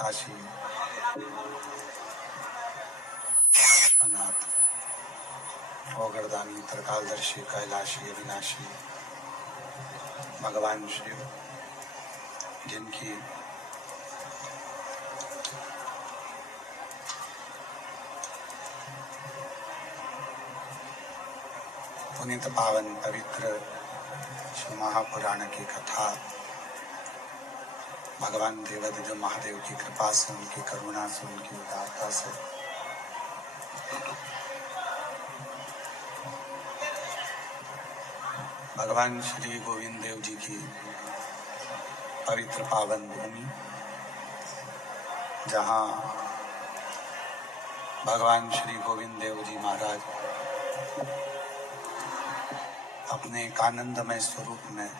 काशी अनाथ ओगरदानी त्रिकालदर्शी कैलाशी अविनाशी भगवान शिव जिनकी पुनीत पावन पवित्र शिव महापुराण की कथा भगवान देवादिदेव महादेव की कृपा से, उनकी करुणा से, उनकी उदारता से भगवान श्री गोविंद देव जी की पवित्र पावन भूमि, जहाँ भगवान श्री गोविंद देव जी महाराज अपने एक आनंदमय स्वरूप में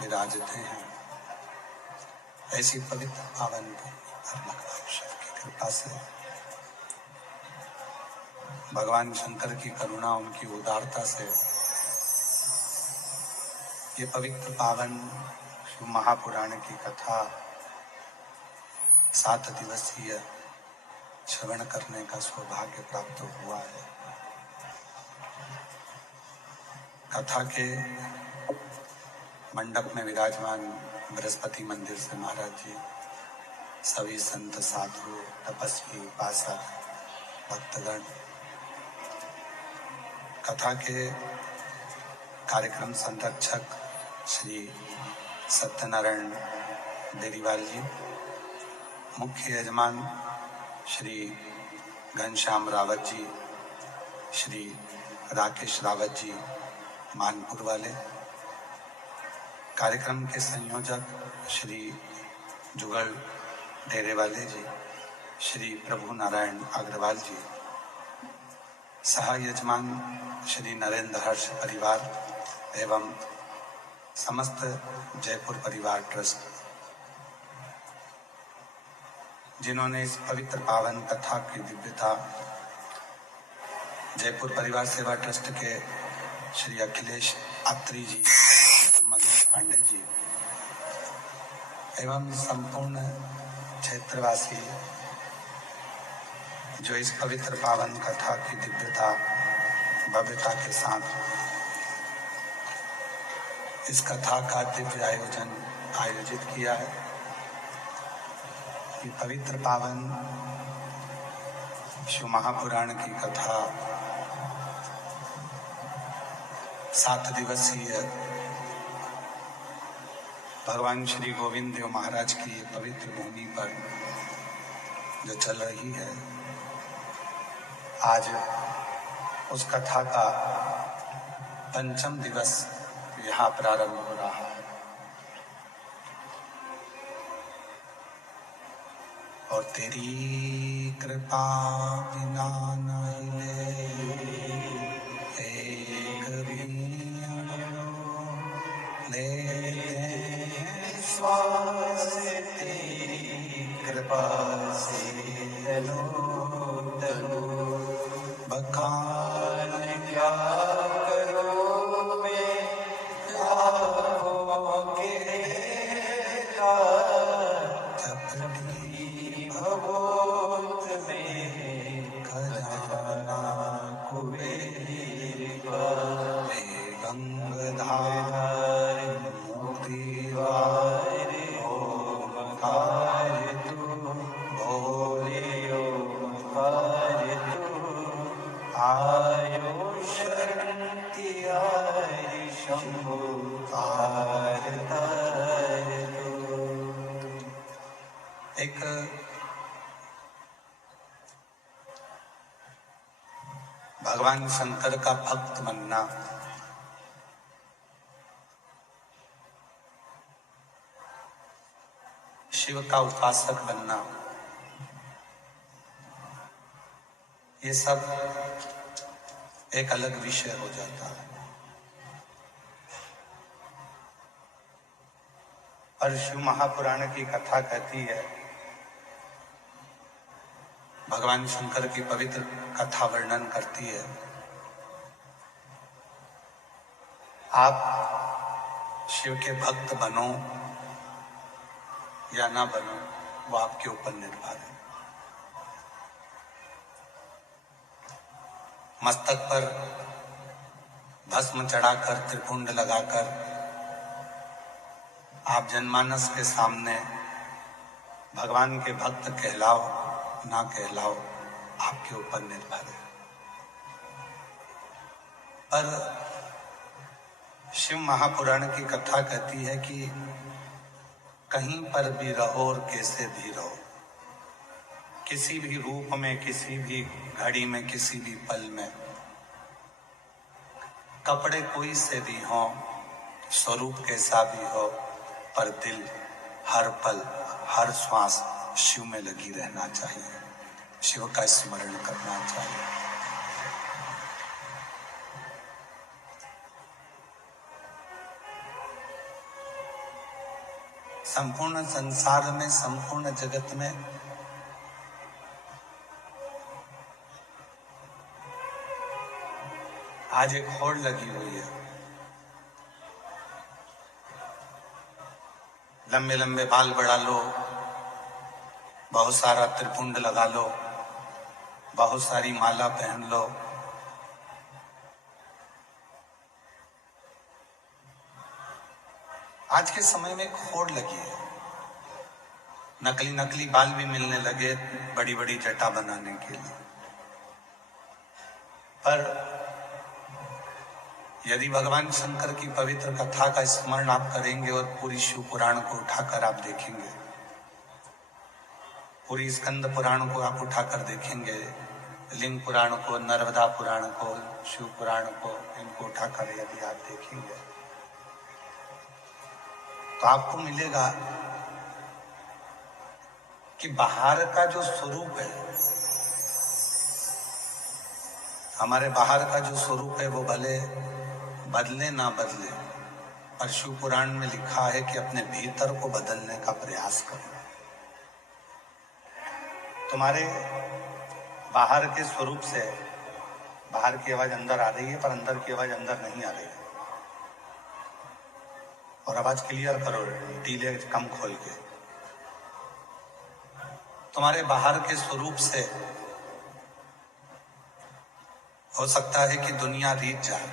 विराजते हैं, ऐसी पवित्र पावन भूमि पर भगवान शिव की कृपा से, भगवान शंकर की करुणा, उनकी उदारता से ये पवित्र पावन शिव महापुराण की कथा 7 दिवसीय श्रवण करने का सौभाग्य प्राप्त हुआ है। कथा के मंडप में विराजमान बृहस्पति मंदिर से महाराज जी, सभी संत साधु, तपस्वी, उपासक, भक्तगण, कथा के कार्यक्रम संरक्षक श्री सत्यनारायण बेरीवाल जी, मुख्य यजमान श्री घनश्याम रावत जी, श्री राकेश रावत जी मानपुर वाले, कार्यक्रम के संयोजक श्री जुगल डेरे वाले जी, श्री प्रभु नारायण अग्रवाल जी, सह यजमान श्री नरेंद्र हर्ष परिवार एवं समस्त जयपुर परिवार ट्रस्ट, जिन्होंने इस पवित्र पावन कथा की दिव्यता जयपुर परिवार सेवा ट्रस्ट के श्री अखिलेश अत्री जी, मनीष पांडे जी एवं संपूर्ण क्षेत्रवासी जो इस पवित्र पावन कथा की दिव्यता भव्यता के साथ इस कथा का दिव्य आयोजन आयोजित किया है। ये पवित्र पावन शिव महापुराण की कथा 7 दिवसीय भगवान श्री गोविंद देव महाराज की पवित्र भूमि पर जो चल रही है, आज उस कथा का 5म दिवस यहाँ प्रारंभ हो रहा है और तेरी कृपा बिना नहीं एक भी ले श्वास तेरी कृपा से बखान क्या करो मैं लाखों के चपटी भगवत में खजाना कुबेर गंगधार मुक्तिवार ओमकार तू भोले ओमकार आयो शरण तिहारी शंभु तार तार एक भगवान शंकर का भक्त बनना शिव का उपासक बनना, ये सब एक अलग विषय हो जाता है। और शिव महापुराण की कथा कहती है, भगवान शंकर की पवित्र कथा वर्णन करती है, आप शिव के भक्त बनो या ना बनो, वो आपके ऊपर निर्भर है। मस्तक पर भस्म चढ़ाकर त्रिपुंड लगाकर आप जनमानस के सामने भगवान के भक्त कहलाओ ना कहलाओ, आपके ऊपर निर्भर है। पर शिव महापुराण की कथा कहती है कि कहीं पर भी रहो और कैसे भी रहो, किसी भी रूप में, किसी भी घड़ी में, किसी भी पल में, कपड़े कोई से भी हो, स्वरूप कैसा भी हो, पर दिल हर पल हर श्वास शिव में लगी रहना चाहिए, शिव का स्मरण करना चाहिए। संपूर्ण संसार में, संपूर्ण जगत में आज एक होड़ लगी हुई है। लंबे लंबे बाल बढ़ा लो, बहुत सारा त्रिपुंड लगा लो, बहुत सारी माला पहन लो, आज के समय में एक होड़ लगी है। नकली नकली बाल भी मिलने लगे बड़ी बड़ी जटा बनाने के लिए। पर यदि भगवान शंकर की पवित्र कथा का स्मरण आप करेंगे और पूरी शिव पुराण को उठाकर आप देखेंगे, पूरी स्कंद पुराण को आप उठाकर देखेंगे, लिंग पुराण को, नर्मदा पुराण को, शिव पुराण को, इनको उठाकर यदि आप देखेंगे तो आपको मिलेगा कि बाहर का जो स्वरूप है, हमारे बाहर का जो स्वरूप है वो भले बदले ना बदले, पर शिव पुराण में लिखा है कि अपने भीतर को बदलने का प्रयास करो। तुम्हारे बाहर के स्वरूप से बाहर की आवाज अंदर आ रही है, पर अंदर की आवाज अंदर नहीं आ रही है। और आवाज क्लियर करो, डीले कम खोल के। तुम्हारे बाहर के स्वरूप से हो सकता है कि दुनिया रीझ जाए,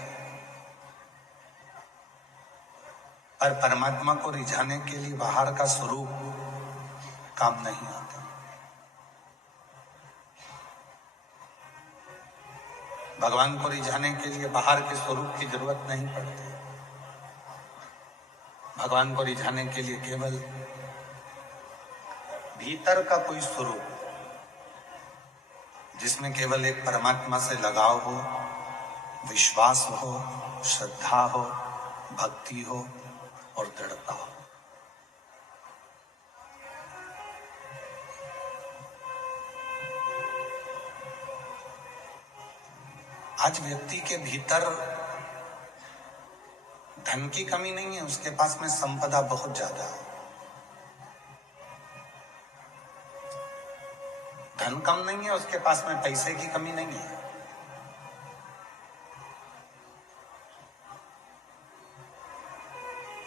पर परमात्मा को रिझाने के लिए बाहर का स्वरूप काम नहीं आता। भगवान को रिझाने के लिए बाहर के स्वरूप की जरूरत नहीं पड़ती। भगवान को रिझाने के लिए केवल भीतर का कोई स्वरूप जिसमें केवल एक परमात्मा से लगाव हो, विश्वास हो, श्रद्धा हो, भक्ति हो और दृढ़ता हो। आज व्यक्ति के भीतर धन की कमी नहीं है, उसके पास में संपदा बहुत ज्यादा है। धन कम नहीं है, उसके पास में पैसे की कमी नहीं है।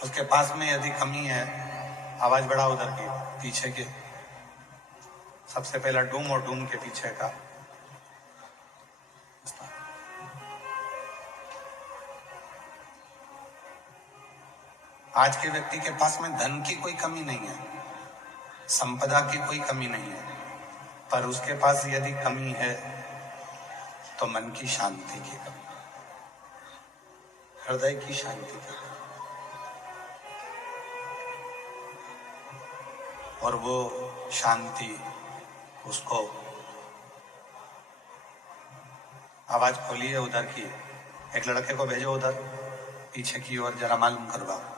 उसके पास में यदि कमी है, आवाज बढ़ा उधर की पीछे के, सबसे पहला डूम और डूम के पीछे का। आज के व्यक्ति के पास में धन की कोई कमी नहीं है, संपदा की कोई कमी नहीं है, पर उसके पास यदि कमी है तो मन की शांति की कमी, हृदय की शांति की कमी। और वो शांति उसको, आवाज खोलिए उधर की, एक लड़के को भेजो उधर पीछे की ओर, जरा मालूम करवाओ।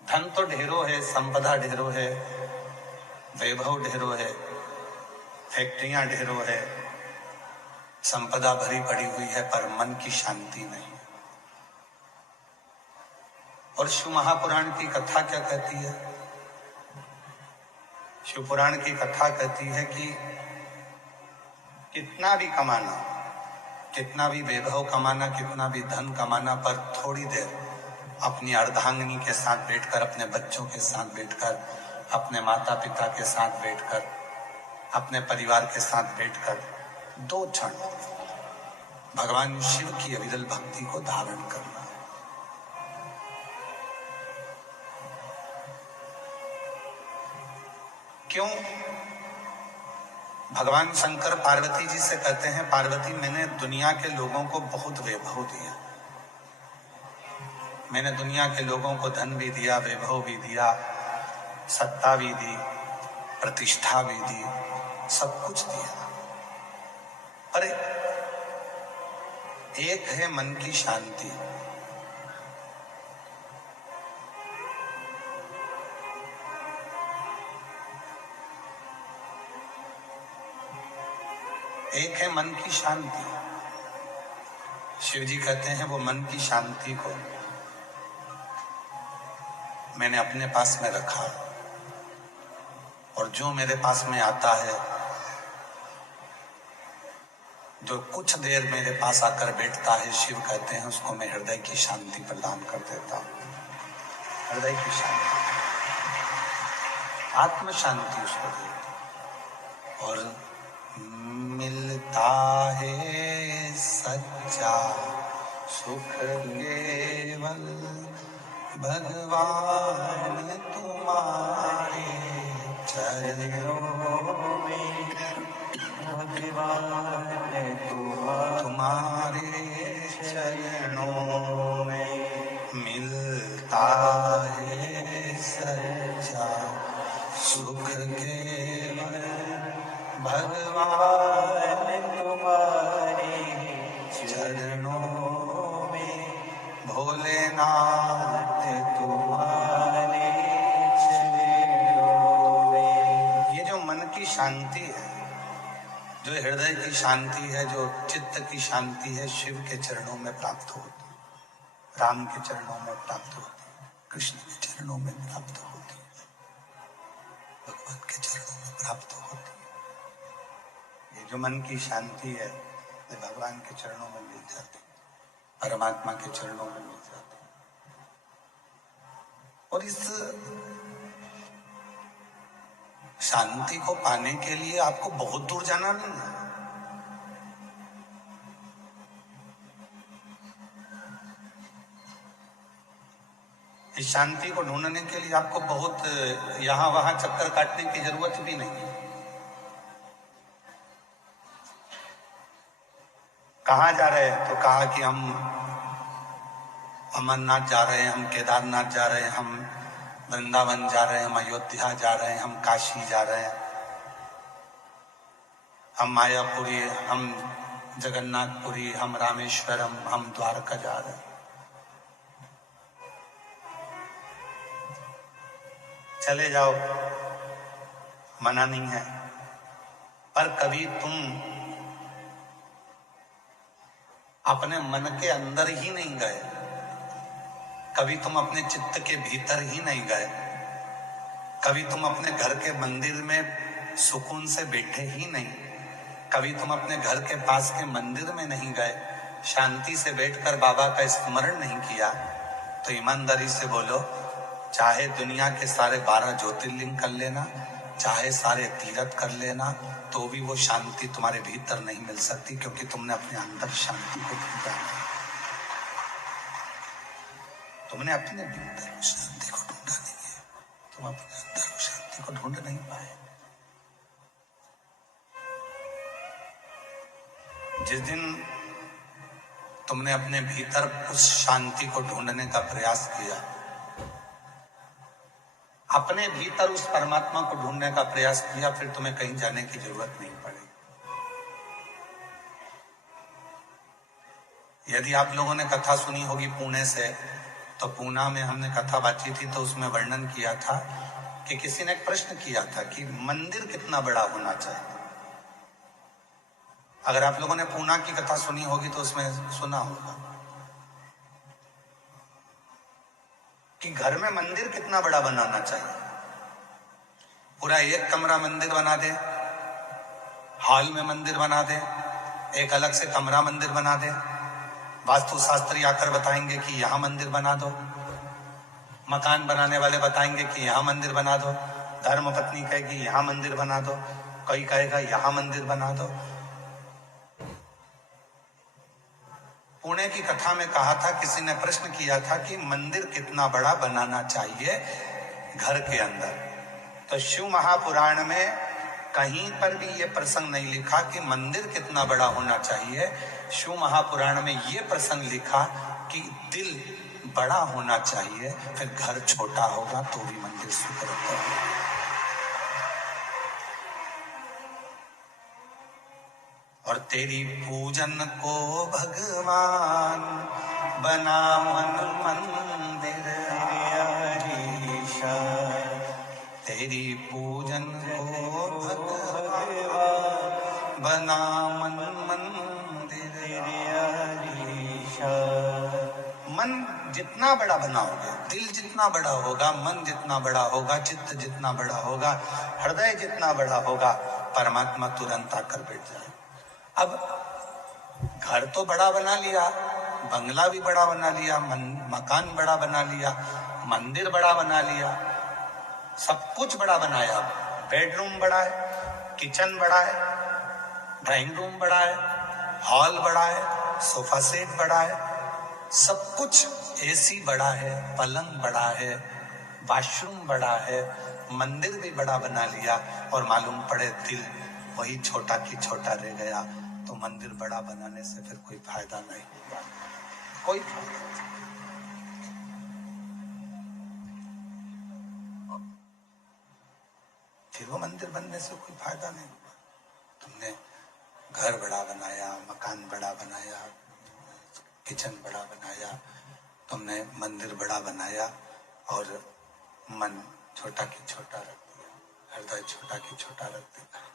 धन तो ढेरों है, संपदा ढेरों है, वैभव ढेरों है, फैक्ट्रियां ढेरों है, संपदा भरी पड़ी हुई है, पर मन की शांति नहीं। और शिव महापुराण की कथा क्या कहती है? शिव पुराण की कथा कहती है कि कितना भी कमाना, कितना भी वैभव कमाना, कितना भी धन कमाना, पर थोड़ी देर अपनी अर्धांगिनी के साथ बैठकर, अपने बच्चों के साथ बैठकर, अपने माता पिता के साथ बैठकर, अपने परिवार के साथ बैठकर 2 क्षण भगवान शिव की अविरल भक्ति को धारण करना। क्यों? भगवान शंकर पार्वती जी से कहते हैं, पार्वती मैंने दुनिया के लोगों को बहुत वैभव दिया, मैंने दुनिया के लोगों को धन भी दिया, वैभव भी दिया, सत्ता भी दी, प्रतिष्ठा भी दी, सब कुछ दिया, पर एक है मन की शांति। एक है मन की शांति। शिव जी कहते हैं वो मन की शांति को मैंने अपने पास में रखा, और जो मेरे पास में आता है, जो कुछ देर मेरे पास आकर बैठता है, शिव कहते हैं उसको मैं हृदय की शांति प्रदान कर देता हूं। हृदय की शांति, आत्म शांति उसको देता। और मिलता है सच्चा सुख केवल भगवान तुम्हारे चरणों में, भगवान तुम्हारे चरणों में मिलता है सच्चा सुख केवल भगवान तुम्हारे चरणों में, भोलेनाथ तुम्हारे चरणों में। शांति है, जो हृदय की शांति है, जो चित्त की शांति है, शिव के चरणों में प्राप्त होती है, राम के चरणों में प्राप्त होती है, कृष्ण के चरणों में प्राप्त होती है, भगवान के चरणों में प्राप्त होती है। ये जो मन की शांति है, ये भगवान के चरणों में मिल जाती है, परमात्मा के चरणों में मिल जाती है। और इस शांति को पाने के लिए आपको बहुत दूर जाना नहीं है। इस शांति को ढूंढने के लिए आपको बहुत यहां वहां चक्कर काटने की जरूरत भी नहीं है। कहाँ जा रहे हैं? तो कहा कि हम अमरनाथ जा रहे हैं, हम केदारनाथ जा रहे हैं, हम वृंदावन जा रहे हैं, हम अयोध्या जा रहे हैं, हम काशी जा रहे हैं, हम मायापुरी, हम जगन्नाथपुरी, हम रामेश्वरम, हम द्वारका जा रहे हैं। चले जाओ, मना नहीं है, पर कभी तुम अपने मन के अंदर ही नहीं गए, कभी तुम अपने चित्त के भीतर ही नहीं गए, कभी तुम अपने घर के मंदिर में सुकून से बैठे ही नहीं, कभी तुम अपने घर के पास के मंदिर में नहीं गए, शांति से बैठकर बाबा का स्मरण नहीं किया, तो ईमानदारी से बोलो, चाहे दुनिया के सारे 12 ज्योतिर्लिंग कर लेना, चाहे सारे तीर्थ कर लेना, तो भी वो शांति तुम्हारे भीतर नहीं मिल सकती, क्योंकि तुमने अपने अंदर शांति को ढूंढा नहीं। तुमने अपने भीतर उस शांति को ढूंढा नहीं है, तुम अपने अंदर उस शांति को ढूंढ नहीं पाए। जिस दिन तुमने अपने भीतर उस शांति को ढूंढने का प्रयास किया, अपने भीतर उस परमात्मा को ढूंढने का प्रयास किया, फिर तुम्हें कहीं जाने की जरूरत नहीं पड़ेगी। यदि आप लोगों ने कथा सुनी होगी पुणे से, तो पूना में हमने कथा बातचीत थी, तो उसमें वर्णन किया था कि किसी ने एक प्रश्न किया था कि मंदिर कितना बड़ा होना चाहिए। अगर आप लोगों ने पूना की कथा सुनी होगी तो उसमें सुना होगा कि घर में मंदिर कितना बड़ा बनाना चाहिए। पूरा एक कमरा मंदिर बना दे, हॉल में मंदिर बना दे, एक अलग से कमरा मंदिर बना दे, वास्तुशास्त्री आकर बताएंगे कि यहां मंदिर बना दो, मकान बनाने वाले बताएंगे कि यहां मंदिर बना दो, धर्मपत्नी कहेगी यहां मंदिर बना दो, कोई कहेगा यहां मंदिर बना दो। पुणे की कथा में कहा था, किसी ने प्रश्न किया था कि मंदिर कितना बड़ा बनाना चाहिए घर के अंदर, तो शिव महापुराण में कहीं पर भी ये प्रसंग नहीं लिखा कि मंदिर कितना बड़ा होना चाहिए। शिव महापुराण में ये प्रसंग लिखा कि दिल बड़ा होना चाहिए, फिर घर छोटा होगा तो भी मंदिर सुदृढ़ होगा। और तेरी पूजन को भगवान बना मन मंदिर हरीशा, तेरी पूजन को भगवान बना मन मंदिर हरीशा। मन जितना बड़ा बनाओगे, दिल जितना बड़ा होगा, मन जितना बड़ा होगा, चित्त जितना बड़ा होगा, हृदय जितना बड़ा होगा, परमात्मा तुरंत आकर बैठ जाए। अब घर तो बड़ा बना लिया, बंगला भी बड़ा बना लिया, मकान बड़ा बना लिया, मंदिर बड़ा बना लिया, सब कुछ बड़ा बनाया। बेडरूम बड़ा है, किचन बड़ा है, ड्राइंग रूम बड़ा है, हॉल बड़ा है, सोफा सेट बड़ा है, सब कुछ, एसी बड़ा है, पलंग बड़ा है, वॉशरूम बड़ा है, मंदिर भी बड़ा बना लिया, और मालूम पड़े दिल वही छोटा की छोटा रह गया, तो मंदिर बड़ा बनाने से फिर कोई फायदा नहीं होगा, कोई फायदा नहीं। फिर वो मंदिर बनने से कोई फायदा नहीं होगा। तुमने घर बड़ा बनाया, मकान बड़ा बनाया, किचन बड़ा बनाया, तुमने मंदिर बड़ा बनाया, और मन छोटा की छोटा रख दिया, हृदय छोटा की छोटा रख दिया।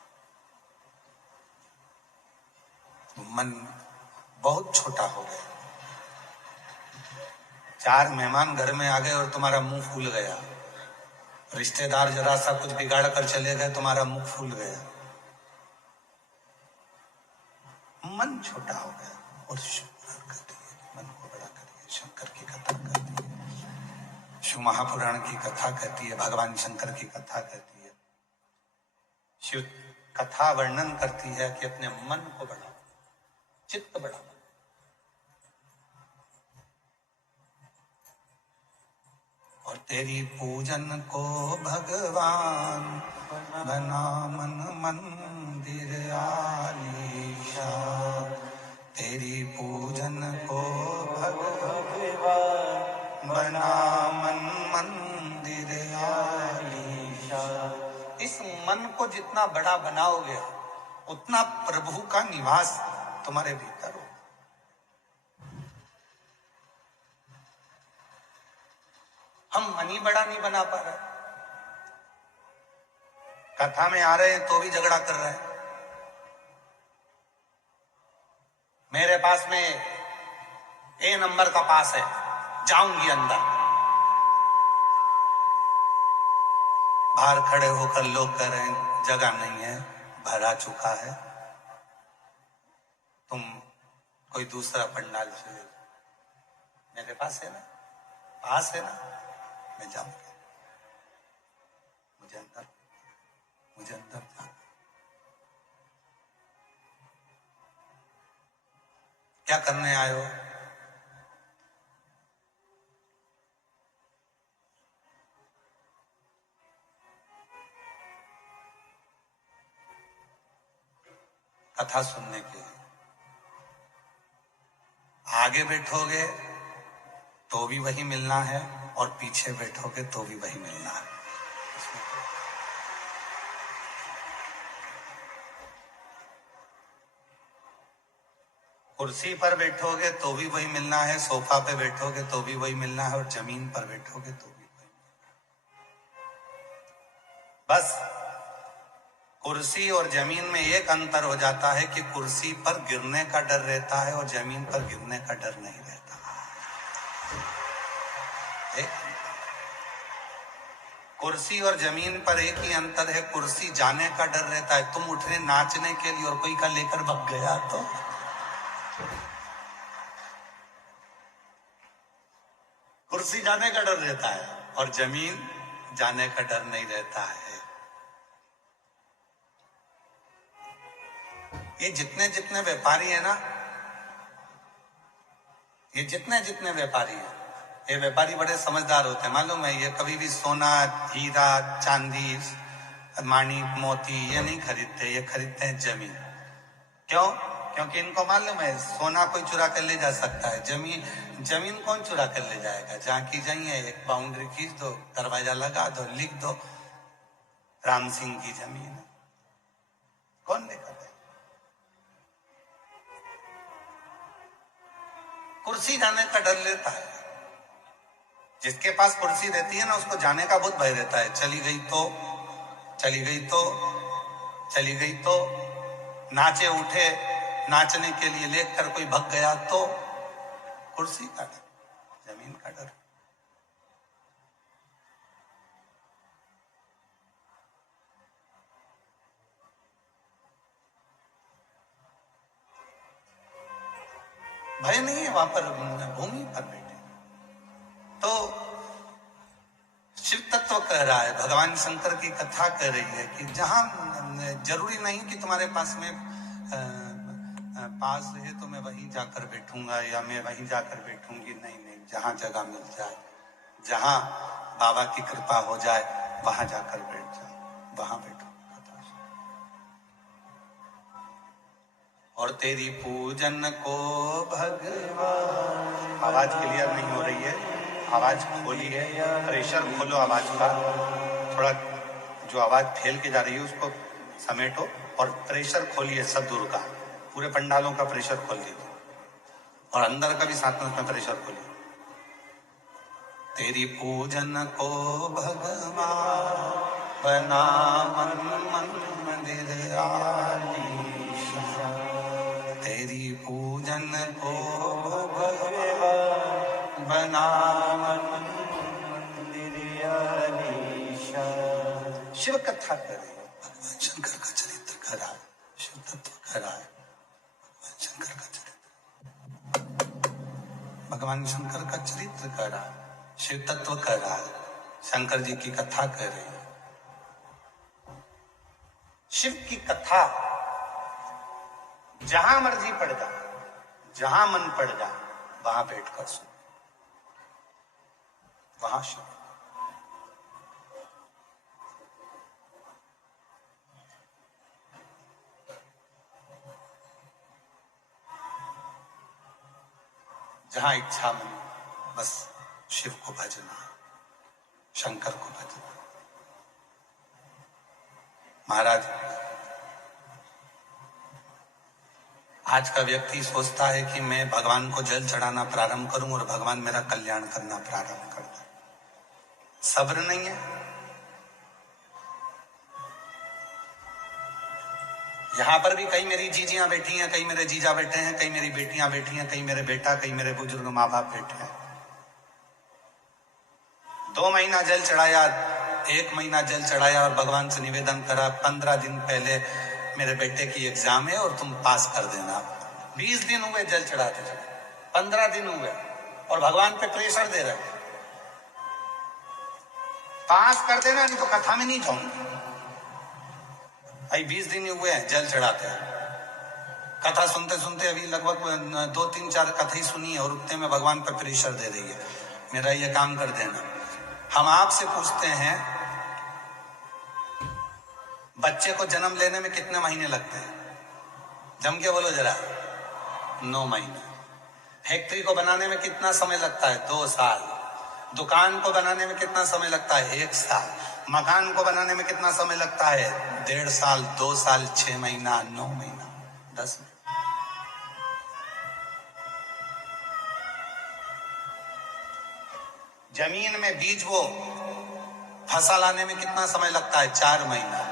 मन बहुत छोटा हो गया। 4 मेहमान घर में आ गए और तुम्हारा मुंह फूल गया, रिश्तेदार जरा सा कुछ बिगाड़ कर चले गए, तुम्हारा मुंह फूल गया, मन छोटा हो गया। और मन को बड़ा करिए, शंकर की कथा करती है, शिव महापुराण की कथा कहती है, भगवान शंकर की कथा कहती है, शिव कथा वर्णन करती है कि अपने मन को बढ़ाओ, चित्त बढ़ाओ। और तेरी पूजन को भगवान बना मन मंदिर आलीशा, तेरी पूजन को भगवान बना मन मंदिर आलीशा। इस मन को जितना बड़ा बनाओगे उतना प्रभु का निवास तुम्हारे भीतर हो। हम मन ही बड़ा नहीं बना पा रहे, कथा में आ रहे हैं तो भी झगड़ा कर रहे हैं। मेरे पास में ए नंबर का पास है, जाऊंगी अंदर। बाहर खड़े होकर लोग कह रहे हैं जगह नहीं है, भरा चुका है, तुम कोई दूसरा पंडाल से। मेरे पास है ना, पास है ना, मैं जाऊंगा, मुझे अंदर जाना। क्या करने आए हो? कथा सुनने के लिए। आगे बैठोगे तो भी वही मिलना है और पीछे बैठोगे तो भी वही मिलना है। कुर्सी पर बैठोगे तो भी वही मिलना है, सोफा पे बैठोगे तो भी वही मिलना है, और जमीन पर बैठोगे तो भी वही। बस कुर्सी और जमीन में एक अंतर हो जाता है कि कुर्सी पर गिरने का डर रहता है और जमीन पर गिरने का डर नहीं रहता। कुर्सी और जमीन पर एक ही अंतर है, कुर्सी जाने का डर रहता है, तुम उठने नाचने के लिए और कोई का लेकर भग गया तो। कुर्सी जाने का डर रहता है और जमीन जाने का डर नहीं रहता है। ये जितने जितने व्यापारी है ना, ये जितने जितने व्यापारी हैं, ये व्यापारी बड़े समझदार होते हैं, मालूम है। ये कभी भी सोना, हीरा, चांदी, माणिक, मोती ये नहीं खरीदते, ये खरीदते हैं जमीन। क्यों? क्योंकि इनको मालूम है सोना कोई चुरा कर ले जा सकता है, जमीन कौन चुरा कर ले जाएगा। जहां की जाइए एक बाउंड्री खींच दो, दरवाजा लगा दो, लिख दो राम सिंह की जमीन है, कौन लेकर दे। कुर्सी जाने का डर लेता है। जिसके पास कुर्सी रहती है ना, उसको जाने का बहुत भय रहता है। चली गई तो, चली गई तो, चली गई तो, नाचे उठे, नाचने के लिए लेकर कोई भग गया तो। कुर्सी का डर, जमीन का डर। भय नहीं है वहां पर, भूमि पर बैठे। तो शिव तत्व कह रहा है, भगवान शंकर की कथा कह रही है कि जहां जरूरी नहीं कि तुम्हारे पास में पास है तो मैं वहीं जाकर बैठूंगा या मैं वहीं जाकर बैठूंगी, नहीं नहीं, जहां जगह मिल जाए, जहां बाबा की कृपा हो जाए वहां जाकर बैठ जाओ, वहां बैठो। और तेरी पूजन को भगवान। आवाज क्लियर नहीं हो रही है, आवाज खोली है, प्रेशर खोलो आवाज का, थोड़ा जो आवाज फैल के जा रही है उसको समेटो और प्रेशर खोलिए सब दूर का, पूरे पंडालों का प्रेशर खोल दीजिए और अंदर का भी साथ में उसमें प्रेशर खोलिए। तेरी पूजन को भगवान बना मन मंदिर आलीशा, तेरी पूजन को भगवान बना शिव कथा करे, भगवान शंकर का चरित्र करा, शिव तत्व करा, भगवान शंकर का चरित्र, भगवान शंकर का चरित्र करा, शिव तत्व करा, शंकर जी की कथा करे। शिव की कथा जहां मर्जी पड़ जा, जहां मन पड़ जा, वहां बैठकर सुन, वहां शिव। जहां इच्छा मन, बस शिव को भजना, शंकर को भजना। महाराज, आज का व्यक्ति सोचता है कि मैं भगवान को जल चढ़ाना प्रारंभ करूं और भगवान मेरा कल्याण करना प्रारंभ कर दे। सब्र नहीं है। यहां पर भी कई मेरी जीजियां बैठी हैं, कई मेरे जीजा बैठे हैं, कई मेरी बेटियां बैठी हैं, कई मेरे बेटा, कई मेरे बुजुर्ग माँ बाप बैठे हैं। 2 महीना जल चढ़ाया, 1 महीना जल चढ़ाया और भगवान से निवेदन करा, 15 दिन पहले मेरे बेटे की एग्जाम है और तुम पास कर देना। 20 दिन हुए जल चढ़ाते चढ़ाते, 15 दिन हुए और भगवान पे प्रेशर दे रहे, पास कर देना नहीं तो कथा में नहीं जाऊंगा। अभी 20 दिन हुए हैं जल चढ़ाते हैं, कथा सुनते सुनते अभी लगभग 2, 3, 4 कथा ही सुनी है और उतने में भगवान पे प्रेशर दे रही है, मेरा ये काम कर देना। हम आपसे पूछते हैं, बच्चे को जन्म लेने में कितने महीने लगते हैं? जम के बोलो जरा। 9 महीने। फैक्ट्री को बनाने में कितना समय लगता है? 2 साल। दुकान को बनाने में कितना समय लगता है? 1 साल। मकान को बनाने में कितना समय लगता है? 1.5 साल, 2 साल, 6 महीना, 9 महीना, 10 महीना। जमीन में बीज वो फसल आने में कितना समय लगता है? 4 महीना।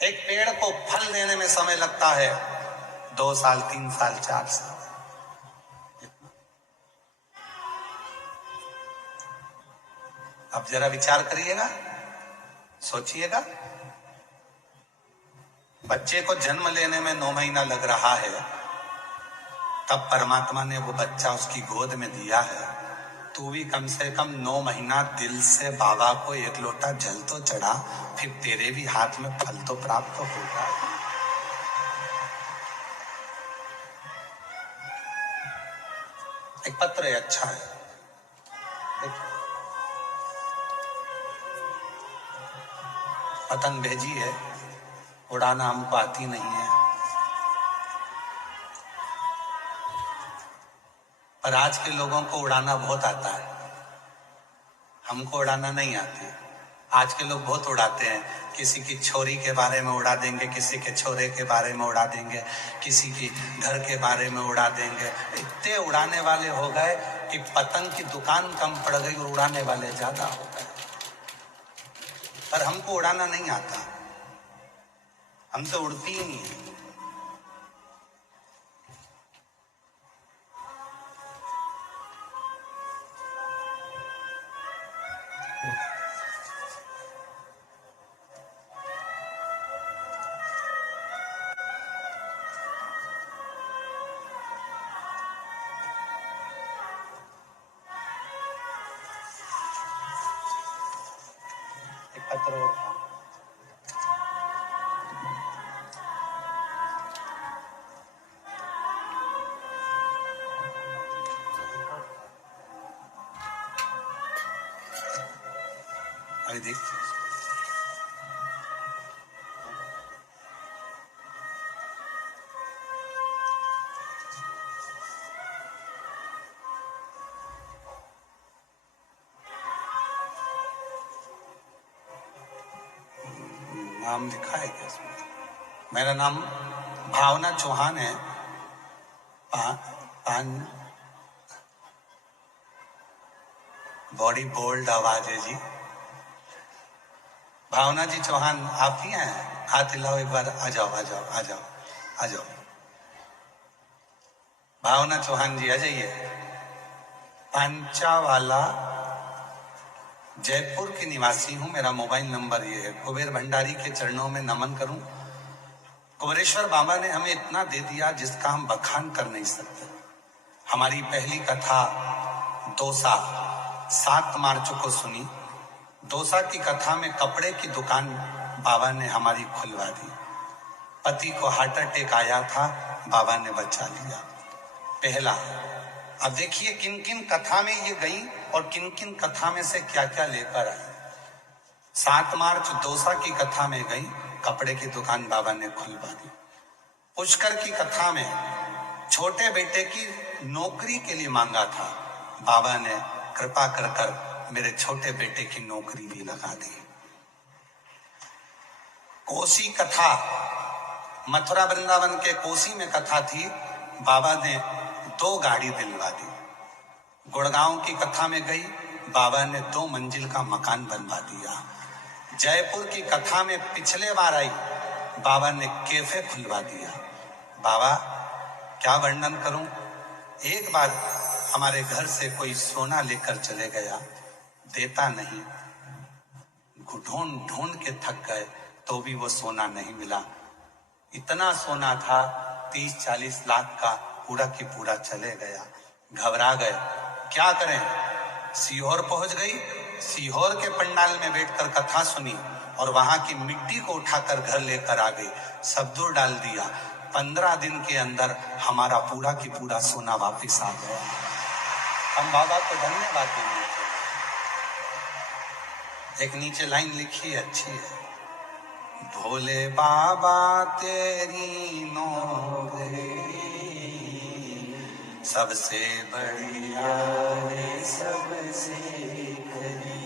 एक पेड़ को फल देने में समय लगता है 2 साल, 3 साल, 4 साल। अब जरा विचार करिएगा, सोचिएगा। बच्चे को जन्म लेने में 9 महीना लग रहा है, तब परमात्मा ने वो बच्चा उसकी गोद में दिया है। तू भी कम से कम 9 महीना दिल से बाबा को 1 लोटा जल तो चढ़ा, फिर तेरे भी हाथ में फल तो प्राप्त होगा। एक पत्र है, अच्छा है, पतंग भेजी है, उड़ाना हमको आती नहीं है, पर आज के लोगों को उड़ाना बहुत आता है, हमको उड़ाना नहीं आती। आज के लोग बहुत उड़ाते हैं, किसी की छोरी के बारे में उड़ा देंगे, किसी के छोरे के बारे में उड़ा देंगे, किसी की घर के बारे में उड़ा देंगे। इतने उड़ाने वाले हो गए कि पतंग की दुकान कम पड़ गई और उड़ाने वाले ज्यादा हो गए। पर हमको उड़ाना नहीं आता, हमसे उड़ती ही नहीं है। पत्र होता अभी देखते हैं। नाम लिखा है क्या इसमें? मेरा नाम भावना चौहान है। बॉडी बोल्ड आवाज है जी। भावना जी चौहान आप ही हैं? हाथ हिलाओ एक बार, आ जाओ आ जाओ आ जाओ। आ जाओ। भावना चौहान जी आ जाइए। पांचावाला, जयपुर की निवासी हूं, मेरा मोबाइल नंबर ये है। कुबेर भंडारी के चरणों में नमन करूं। कुबेरेश्वर बाबा ने हमें इतना दे दिया जिसका हम बखान कर नहीं सकते। हमारी पहली कथा दोसा 7 मार्च को सुनी। दोसा की कथा में कपड़े की दुकान बाबा ने हमारी खुलवा दी। पति को हार्ट अटैक आया था, बाबा ने बचा लिया। पहला। अब देखिए किन किन कथा में ये गई और किन किन कथा में से क्या क्या लेकर आई। 7 मार्च दोसा की कथा में गई, कपड़े की दुकान बाबा ने खुलवा दी। पुष्कर की कथा में छोटे बेटे की नौकरी के लिए मांगा था, बाबा ने कृपा कर कर मेरे छोटे बेटे की नौकरी भी लगा दी। कोसी कथा, मथुरा वृंदावन के कोसी में कथा थी, बाबा ने 2 गाड़ी दिलवा दी। गुड़गांव की कथा में गई, बाबा ने 2 मंजिल का मकान बनवा दिया। जयपुर की कथा में पिछले बार आई, बाबा ने कैफे खुलवा दिया। बाबा क्या वर्णन करूं। एक बार हमारे घर से कोई सोना लेकर चले गया, देता नहीं, ढूंढ ढूंढ के थक गए तो भी वो सोना नहीं मिला। इतना सोना था 30-40 लाख का, पूरा की पूरा चले गया। घबरा गए, क्या करें। सीहोर पहुंच गई, सीहोर के पंडाल में बैठकर कथा सुनी और वहां की मिट्टी को उठाकर घर लेकर आ गई, सब दूर डाल दिया। 15 दिन के अंदर हमारा पूरा की पूरा सोना वापिस आ गया। हम बाबा को धन्यवाद देंगे। एक नीचे लाइन लिखी है, अच्छी है। भोले बाबा तेरी नौकरी सबसे बढ़िया है, सबसे खरी।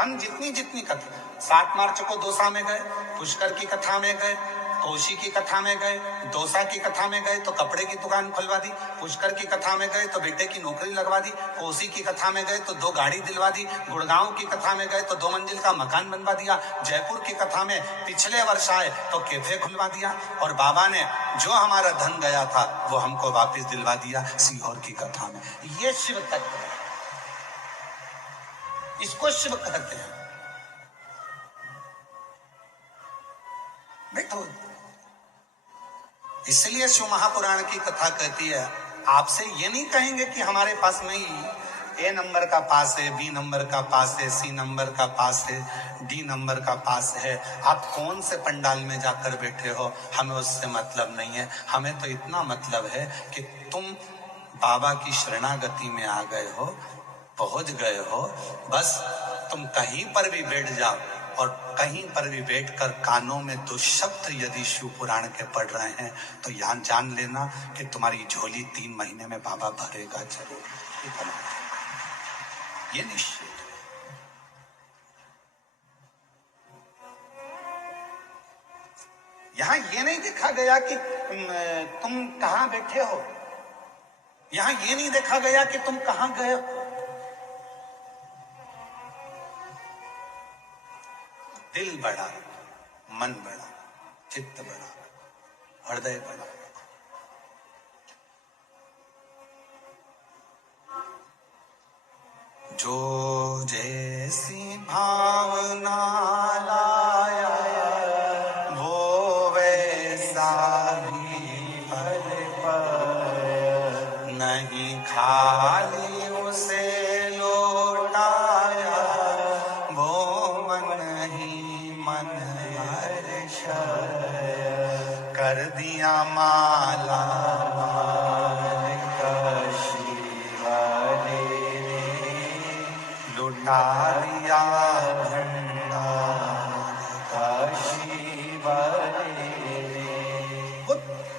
हम जितनी जितनी कथा, 7 मार्च को दोसा में गए, पुष्कर की कथा में गए, कोशी की कथा में गए, दोसा की कथा में गए तो कपड़े की दुकान खुलवा दी। पुष्कर की कथा में गए तो बेटे की नौकरी लगवा दी। कोसी की कथा में गए तो 2 गाड़ी दिलवा दी। गुड़गांव की कथा में गए तो 2 मंजिल का मकान बनवा दिया। जयपुर की कथा में पिछले वर्ष आए तो कैफे खुलवा दिया। और बाबा ने जो हमारा धन गया था वो हमको वापिस दिलवा दिया सीहोर की कथा में। ये शिव तत्व है, इसको शिव कहते हैं। बैठो। इसलिए शिव महापुराण की कथा कहती है, आपसे ये नहीं कहेंगे कि हमारे पास नहीं, ए नंबर का पास है, बी नंबर का पास है, सी नंबर का पास है, डी नंबर का पास है। आप कौन से पंडाल में जाकर बैठे हो, हमें उससे मतलब नहीं है। हमें तो इतना मतलब है कि तुम बाबा की शरणागति में आ गए हो, पहुंच गए हो। बस तुम कहीं पर भी बैठ जाओ और कहीं पर भी बैठकर कानों में 2 शब्द यदि शिव पुराण के पढ़ रहे हैं तो यहाँ जान लेना कि तुम्हारी झोली 3 महीने में बाबा भरेगा जरूर। ये निश्चित। यहाँ ये नहीं देखा गया कि तुम कहां बैठे हो, यहाँ ये नहीं देखा गया कि तुम कहां गए हो। दिल बड़ा, मन बड़ा, चित्त बड़ा, हृदय बड़ा। जो जैसी भावना लाया वो वैसा ही फल पाया। नहीं खाली उसे लौटाया, वो मन ही मन कर दिया माला लुटा दिया वो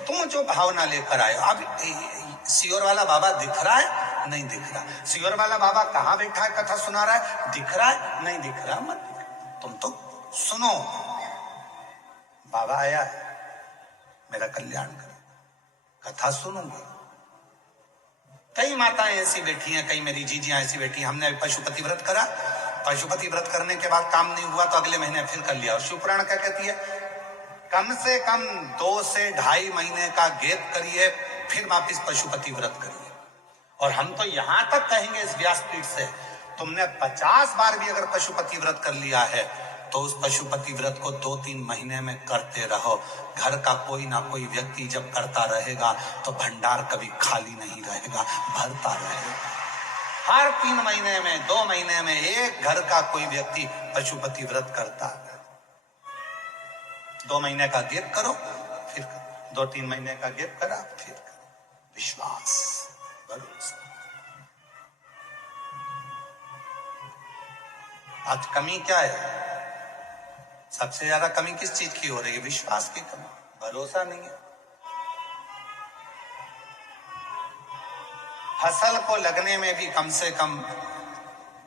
तुम जो भावना लेकर आए। अब सियोर वाला बाबा दिख रहा है, नहीं दिख रहा। सियोर वाला बाबा कहाँ बैठा है, कथा सुना रहा है, दिख रहा है, नहीं दिख रहा, मत दिख। तुम तो सुनो, बाबा आया है, मेरा कल्याण करे, कथा सुनूंगी। कई माताएं ऐसी बैठी हैं, कई मेरी जीजियां ऐसी बैठी हैं। हमने पशुपति व्रत करा, पशुपति व्रत करने के बाद काम नहीं हुआ तो अगले महीने फिर कर लिया। और शिव पुराण क्या कहती है, कम से कम 2 से 2.5 महीने का गैप करिए, फिर वापिस पशुपति व्रत करिए। और हम तो यहां तक कहेंगे इस व्यासपीठ से, तुमने 50 बार भी अगर पशुपति व्रत कर लिया है तो उस पशुपति व्रत को 2-3 महीने में करते रहो। घर का कोई ना कोई व्यक्ति जब करता रहेगा तो भंडार कभी खाली नहीं रहेगा, भरता रहेगा। हर 3 महीने में, 2 महीने में एक घर का कोई व्यक्ति पशुपति व्रत करता है। 2 महीने का गैप करो, फिर करो। 2-3 महीने का गैप करा, फिर करो। विश्वास, भरोसा। आज कमी क्या है? सबसे ज्यादा कमी किस चीज की हो रही है? विश्वास की कमी, भरोसा नहीं है। फसल को लगने में भी कम से कम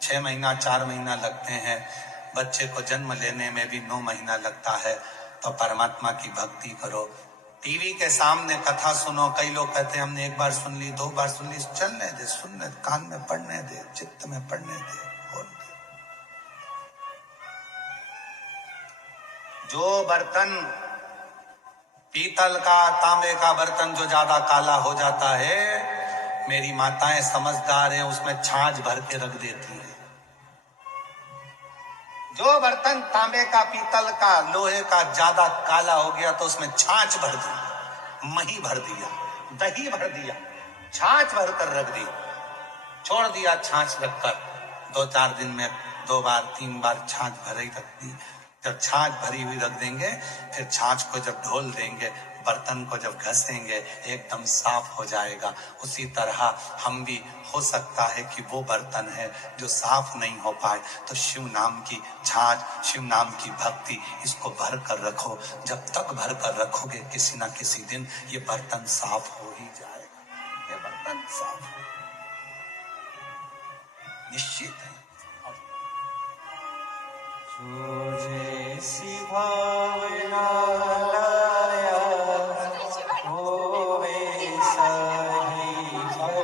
6 महीना 4 महीना लगते हैं। बच्चे को जन्म लेने में भी 9 महीना लगता है। तो परमात्मा की भक्ति करो। टीवी के सामने कथा सुनो। कई लोग कहते हैं हमने 1 बार सुन ली, 2 बार सुन ली। चलने दे, सुनने, कान में पढ़ने दे, चित्त में पढ़ने दे। जो बर्तन, पीतल का, तांबे का बर्तन जो ज्यादा काला हो जाता है, मेरी माताएं समझदार हैं, उसमें छाछ भर के रख देती है। जो बर्तन तांबे का, पीतल का, लोहे का ज्यादा काला हो गया तो उसमें छाछ भर दी, मही भर दिया, दही भर दिया, छाछ भर कर रख दी, छोड़ दिया छाछ रखकर। 2-4 दिन में 2 बार 3 बार छाछ भर ही रख दी। जब छाछ भरी हुई रख देंगे, फिर छाछ को जब ढोल देंगे, बर्तन को जब घसेंगे, एकदम साफ हो जाएगा। उसी तरह हम भी, हो सकता है कि वो बर्तन है जो साफ नहीं हो पाए, तो शिव नाम की छाछ, शिव नाम की भक्ति, इसको भर कर रखो। जब तक भर कर रखोगे, किसी ना किसी दिन ये बर्तन साफ हो ही जाएगा। ये बर्तन साफ निश्चित है। जैसी भावना लाया हो वैसा ही फल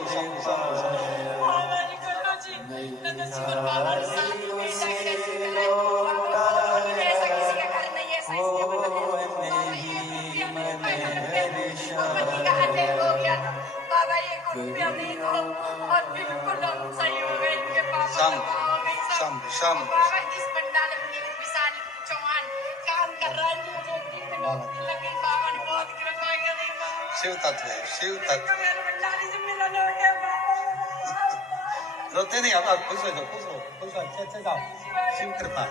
शिव तत्व है, शिव तत्व। रोते नहीं, अब खुश हो जाओ, खुश हो, खुश हो, अच्छे जाओ। शिव कृपा है।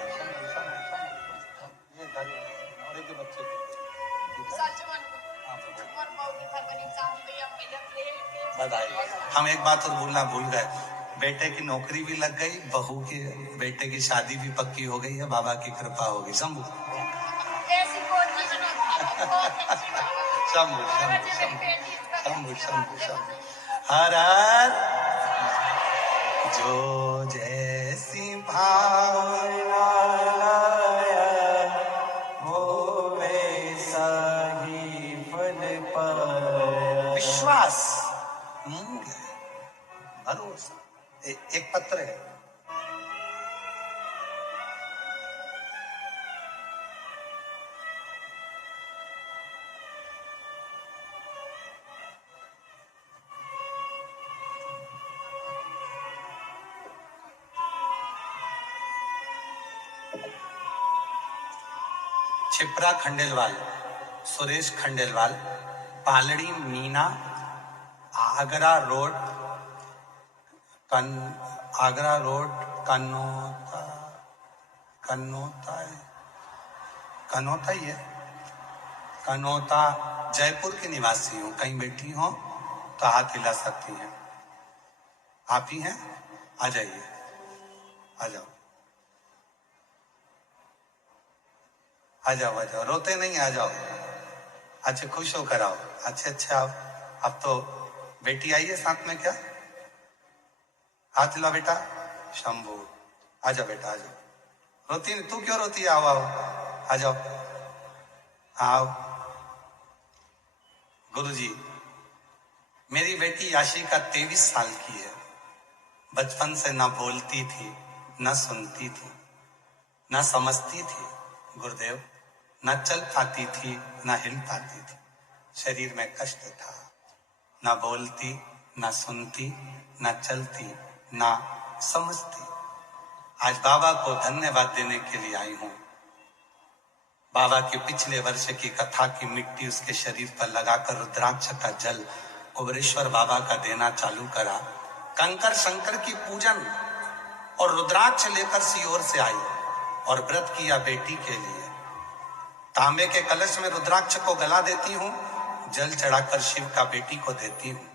और एक बच्चे बधाई। हम एक बात और बोलना भूल गए, बेटे की नौकरी भी लग गई, बहू के बेटे की शादी भी पक्की हो गई है, बाबा की कृपा हो गई। शंभू शंभू शंभू शंभू शंभू हर हर। जो जैसी भावना लाया हो वैसा ही फल पाया। विश्वास, मूल है, भरोसा। एक पत्र है, छिपरा खंडेलवाल, सुरेश खंडेलवाल, पालड़ी मीना, आगरा रोड, आगरा रोड, कनौता ही है, कनौता, जयपुर की निवासी हूँ। कहीं बैठी हो तो हाथ हिला सकती हैं। आप ही हैं? आ जाइए, आ जाओ, आ जाओ, आ जाओ। रोते नहीं, आ जाओ। अच्छे खुश होकर आओ, अच्छे आओ। अब तो बेटी आई है साथ में क्या? हाथ हिला बेटा। शंभू, आ जाओ बेटा, आ जाओ। रोती नहीं, तू क्यों रोती है? आओ आओ, आ जाओ, आओ। गुरुजी, मेरी बेटी आशिका 23 साल की है। बचपन से ना बोलती थी, ना सुनती थी, ना समझती थी। गुरुदेव, न चल पाती थी, न हिल पाती थी, शरीर में कष्ट था, न बोलती, न सुनती, न चलती, न समझती। आज बाबा को धन्यवाद देने के लिए आई हूं। बाबा के पिछले वर्ष की कथा की मिट्टी उसके शरीर पर लगाकर रुद्राक्ष का जल कुबेरेश्वर बाबा का देना चालू करा। कंकर शंकर की पूजन और रुद्राक्ष लेकर सीहोर से आई और व्रत किया बेटी के लिए। तांबे के कलश में रुद्राक्ष को गला देती हूँ, जल चढ़ाकर शिव का बेटी को देती हूँ।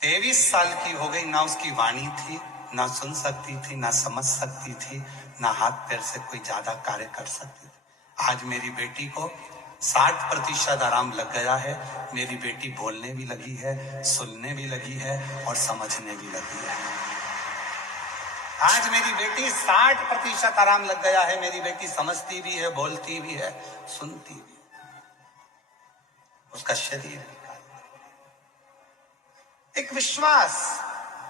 23 साल की हो गई, ना उसकी वाणी थी, ना सुन सकती थी, ना समझ सकती थी, ना हाथ पैर से कोई ज्यादा कार्य कर सकती थी। आज मेरी बेटी को 60% आराम लग गया है। मेरी बेटी बोलने भी लगी है, सुनने भी लगी है और समझने भी लगी है। आज मेरी बेटी 60% आराम लग गया है। मेरी बेटी समझती भी है, बोलती भी है, सुनती भी है। उसका शरीर एक विश्वास,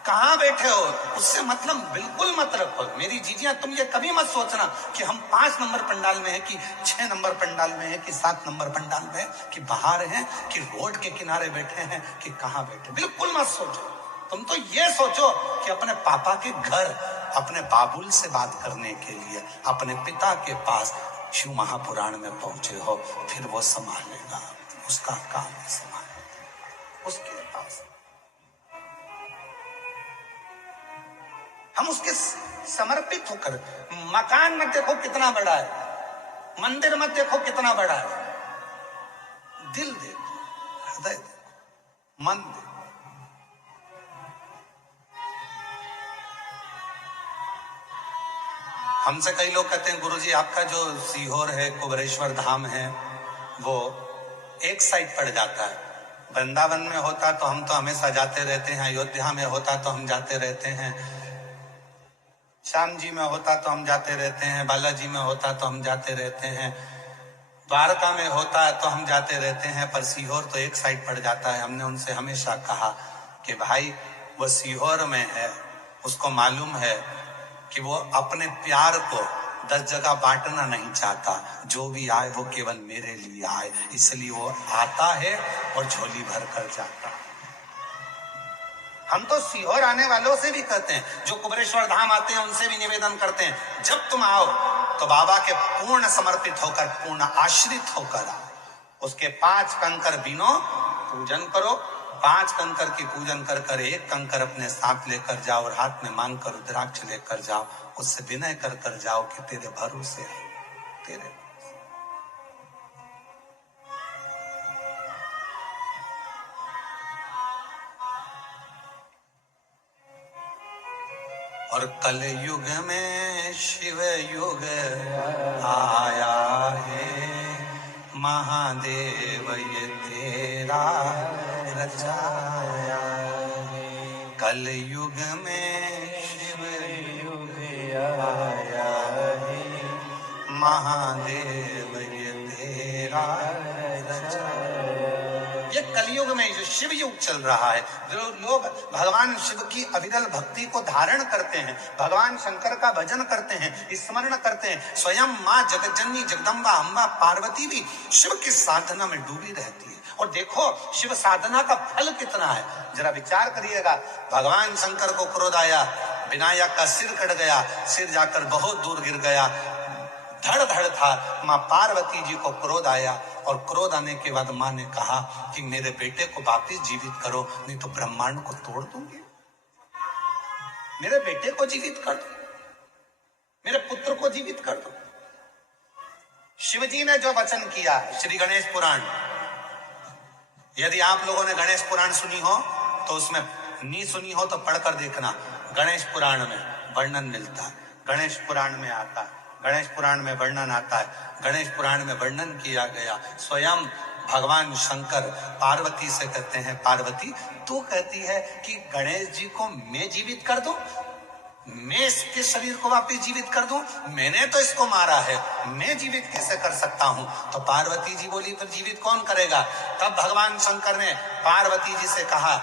कहां बैठे हो उससे मतलब बिल्कुल मत रखो। मेरी जीजियां, तुम ये कभी मत सोचना कि हम 5 नंबर पंडाल में है कि 6 नंबर पंडाल में है कि 7 नंबर पंडाल में है कि बाहर हैं कि रोड के किनारे बैठे हैं कि कहां बैठे। बिल्कुल मत सोचो। तुम तो ये सोचो कि अपने पापा के घर, अपने बाबुल से बात करने के लिए अपने पिता के पास शिव महापुराण में पहुंचे हो, फिर वो संभालेगा, उसका काम संभालेगा, उसके पास हम उसके समर्पित होकर। मकान मत देखो कितना बड़ा है, मंदिर मत देखो कितना बड़ा है, दिल देखो, हृदय देखो, मन देखो। हमसे कई लोग कहते हैं गुरुजी आपका जो सीहोर है, कुबेरेश्वर धाम है, वो एक साइड पड़ जाता है। वृंदावन में होता तो हम तो हमेशा जाते रहते हैं, अयोध्या में होता तो हम जाते रहते हैं, श्याम जी में होता तो हम जाते रहते हैं, बालाजी में होता तो हम जाते रहते हैं, द्वारका में होता तो हम जाते रहते हैं, पर सीहोर तो एक साइड पड़ जाता है। हमने उनसे हमेशा कहा कि भाई वो सीहोर में है, उसको मालूम है कि वो अपने प्यार को 10 जगह बांटना नहीं चाहता। जो भी आए वो केवल मेरे लिए आए, इसलिए वो आता है और झोली भर कर जाता है। हम तो सीहोर आने वालों से भी कहते हैं, जो कुबेरेश्वर धाम आते हैं उनसे भी निवेदन करते हैं, जब तुम आओ तो बाबा के पूर्ण समर्पित होकर, पूर्ण आश्रित होकर आओ। उसके 5 कंकर बीनो, पूजन करो। 5 कंकर की पूजन कर कर 1 कंकर अपने साथ लेकर जाओ और हाथ में मांग कर रुद्राक्ष लेकर जाओ। उससे विनय कर कर जाओ कि तेरे भरोसे, तेरे और कल युग में शिव युग आया है, महादेव ये तेरा रचाया है। कल युग में शिव युग आया है, महादेव ये तेरा रचाया। ये कलयुग में जो शिव युग चल रहा है, जो लोग भगवान शिव की अविरल भक्ति को धारण करते हैं, भगवान शंकर का भजन करते हैं, स्मरण करते हैं, स्वयं माँ जगज्जननी जगदम्बा अम्बा पार्वती भी शिव की साधना में डूबी रहती है। और देखो शिव साधना का फल कितना है, जरा विचार करिएगा। भगवान शंकर को क्रोध आया, विनायक का सिर कट गया, सिर जाकर बहुत दूर गिर गया, धड़ धड़ था। माँ पार्वती जी को क्रोध आया और क्रोध आने के बाद माँ ने कहा कि मेरे बेटे को वापिस जीवित करो, नहीं तो ब्रह्मांड को तोड़ दूंगी। मेरे बेटे को जीवित कर दो, मेरे पुत्र को जीवित कर दो। शिव जी ने जो वचन किया, श्री गणेश पुराण, यदि आप लोगों ने गणेश पुराण सुनी हो तो उसमें, नहीं सुनी हो तो पढ़कर देखना, गणेश पुराण में वर्णन मिलता है, गणेश पुराण में आता है, गणेश पुराण में वर्णन आता है। गणेश पुराण में वर्णन किया गया, स्वयं भगवान शंकर पार्वती से कहते हैं, पार्वती तू कहती है कि गणेश जी को मैं जीवित कर दूं, मैं इसके शरीर को वापस जीवित कर दूं, मैंने तो इसको मारा है, मैं जीवित कैसे कर सकता हूं। तो पार्वती जी बोली फिर जीवित कौन करेगा। तब भगवान शंकर ने पार्वती जी से कहा,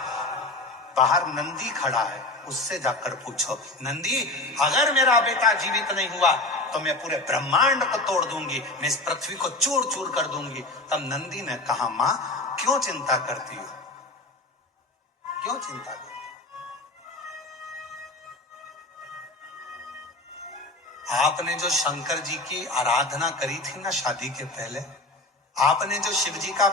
बाहर नंदी खड़ा है, उससे जाकर पूछो, नंदी अगर मेरा बेटा जीवित नहीं हुआ तो मैं पूरे ब्रह्मांड को तोड़ दूंगी, मैं इस पृथ्वी को चूर चूर कर दूंगी। तब नंदी ने कहा, मां क्यों चिंता करती हो, क्यों चिंता करती हो? आपने जो शंकर जी की आराधना करी थी ना शादी के पहले, आपने जो शिव जी का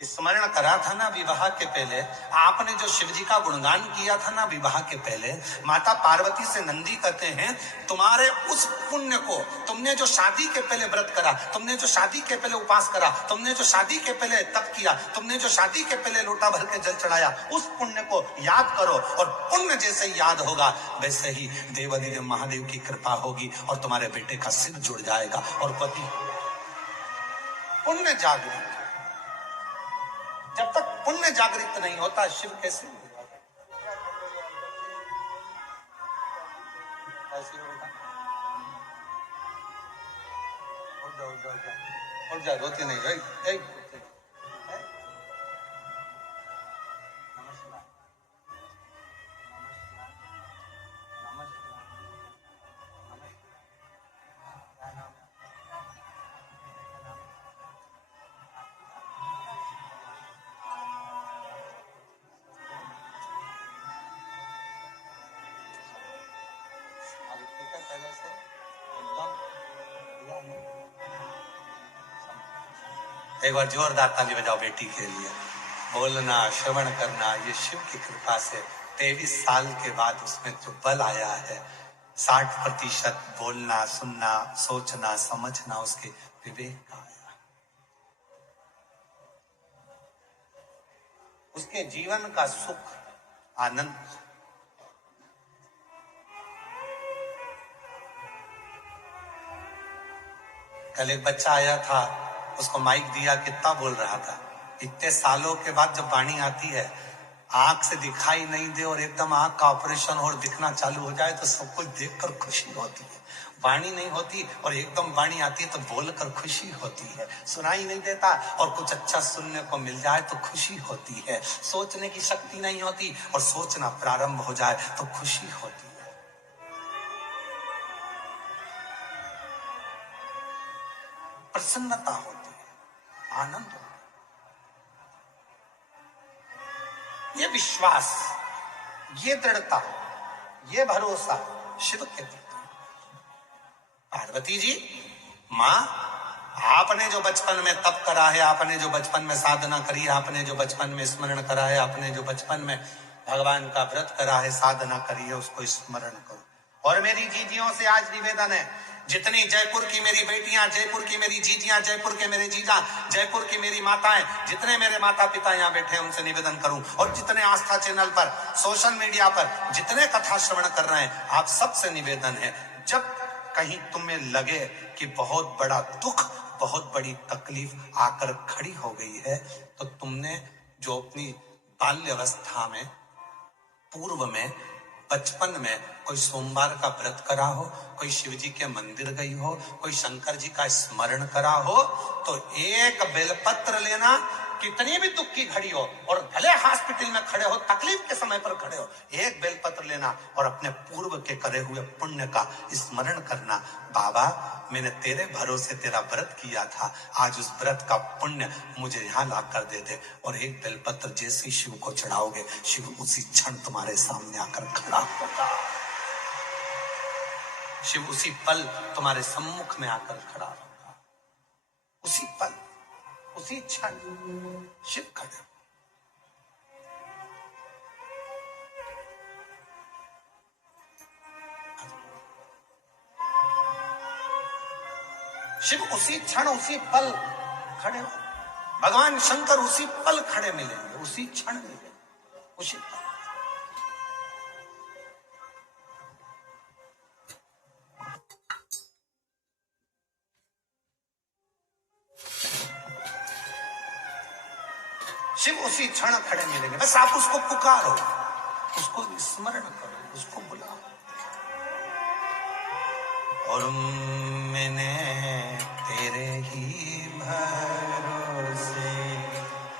स्मरण करा था ना विवाह के पहले, आपने जो शिव जी का गुणगान किया था ना विवाह के पहले, माता पार्वती से नंदी कहते हैं, तुम्हारे उस पुण्य को, तुमने जो शादी के पहले व्रत करा, तुमने जो शादी के पहले उपास करा, तुमने जो शादी के पहले तप किया, तुमने जो शादी के पहले लोटा भर के जल चढ़ाया, उस पुण्य को याद करो। और पुण्य जैसे ही याद होगा वैसे ही देवाधिदेव महादेव की कृपा होगी और तुम्हारे बेटे का सिर जुड़ जाएगा और पति। पुण्य जागृत, जब तक पुण्य जागृत नहीं होता शिव कैसे होगा? कैसे होगा? उठ जा, रोती नहीं। एक बार जोरदार ताली बजाओ बेटी के लिए। बोलना, श्रवण करना, ये शिव की कृपा से 23 साल के बाद उसमें जो बल आया है, 60% बोलना, सुनना, सोचना, समझना उसके विवेक का आया, उसके जीवन का सुख, आनंद। कल एक बच्चा आया था, उसको माइक दिया, कितना बोल रहा था। इतने सालों के बाद जब वाणी आती है, आंख से दिखाई नहीं दे और एकदम आंख का ऑपरेशन और दिखना चालू हो जाए तो सब कुछ देखकर खुशी होती है। वाणी नहीं होती और एकदम वाणी आती है तो बोलकर खुशी होती है। सुनाई नहीं देता और कुछ अच्छा सुनने को मिल जाए तो खुशी होती है। सोचने की शक्ति नहीं होती और सोचना प्रारंभ हो जाए तो खुशी होती है। प्रसन्नता होती है, आनंद होता है। ये विश्वास, ये दृढ़ता, ये भरोसा शिव के प्रति। पार्वती जी, मां आपने जो बचपन में तप करा है, आपने जो बचपन में साधना करी है, आपने जो बचपन में स्मरण करा है, आपने जो बचपन में भगवान का व्रत करा है, साधना करी है, उसको स्मरण करो। और मेरी जीजियों से आज निवेदन है, जितनी जयपुर की मेरी बेटियां, जयपुर की मेरी जीजियां, जयपुर के मेरे जीजा, जयपुर की मेरी माताएं, जितने मेरे माता पिता यहाँ बैठे हैं, उनसे निवेदन करूं, और जितने आस्था चैनल पर, सोशल मीडिया पर जितने कथा श्रवण कर रहे हैं, आप सबसे निवेदन है, जब कहीं तुम्हें लगे कि बहुत बड़ा दुख, बहुत बड़ी तकलीफ आकर खड़ी हो गई है, तो तुमने जो अपनी बाल्यावस्था में, पूर्व में, बचपन में कोई सोमवार का व्रत करा हो, कोई शिव जी के मंदिर गई हो, कोई शंकर जी का स्मरण करा हो, तो एक बेलपत्र लेना, कितनी भी दुख की घड़ी हो और भले हॉस्पिटल में खड़े हो, तकलीफ के समय पर खड़े हो, एक बेलपत्र लेना और अपने पूर्व के करे हुए पुण्य का स्मरण करना। बाबा, मैंने तेरे भरोसे तेरा व्रत किया था, आज उस व्रत का पुण्य मुझे यहाँ ला कर दे दे। और एक बेलपत्र जैसे ही शिव को चढ़ाओगे, शिव उसी क्षण तुम्हारे सामने आकर खड़ा होगा। शिव उसी पल तुम्हारे सम्मुख में आकर खड़ा होगा, उसी पल, उसी क्षण शिव खड़े। शिव उसी क्षण, उसी पल खड़े हो। भगवान शंकर उसी पल खड़े मिलेंगे, उसी क्षण मिलेंगे, उसी पल। शिव उसी क्षण खड़े मिलेंगे। बस आप उसको पुकारो, उसको स्मरण करो, उसको बुलाओ। और मैंने तेरे ही भरोसे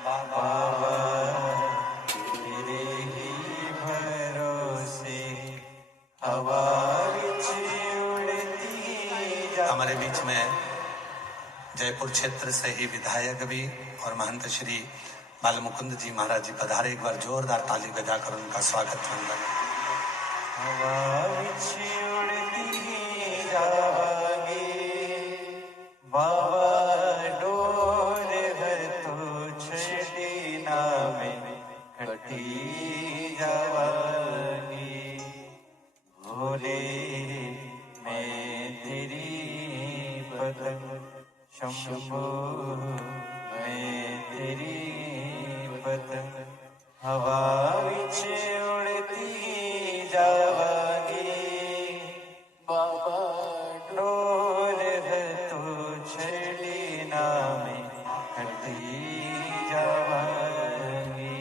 बाबा, तेरे ही भरोसे हवा विच उड़े हमारे बीच में जयपुर क्षेत्र से ही विधायक भी और महंत श्री बालमुकुंद जी महाराज जी पधारे। एक बार जोरदार ताली बजाकर उनका स्वागत वंदन। हवा विच उड़ती जावागे, बाबा डोर हर तो छड़ी नामे कटी जावागी। भोले मैं तेरी पतंग, शंभो मैं तेरी पतंग। हवा विच उड़ती जावागी, बाबा डोर है तो छड़ी नामे कटी जावागी।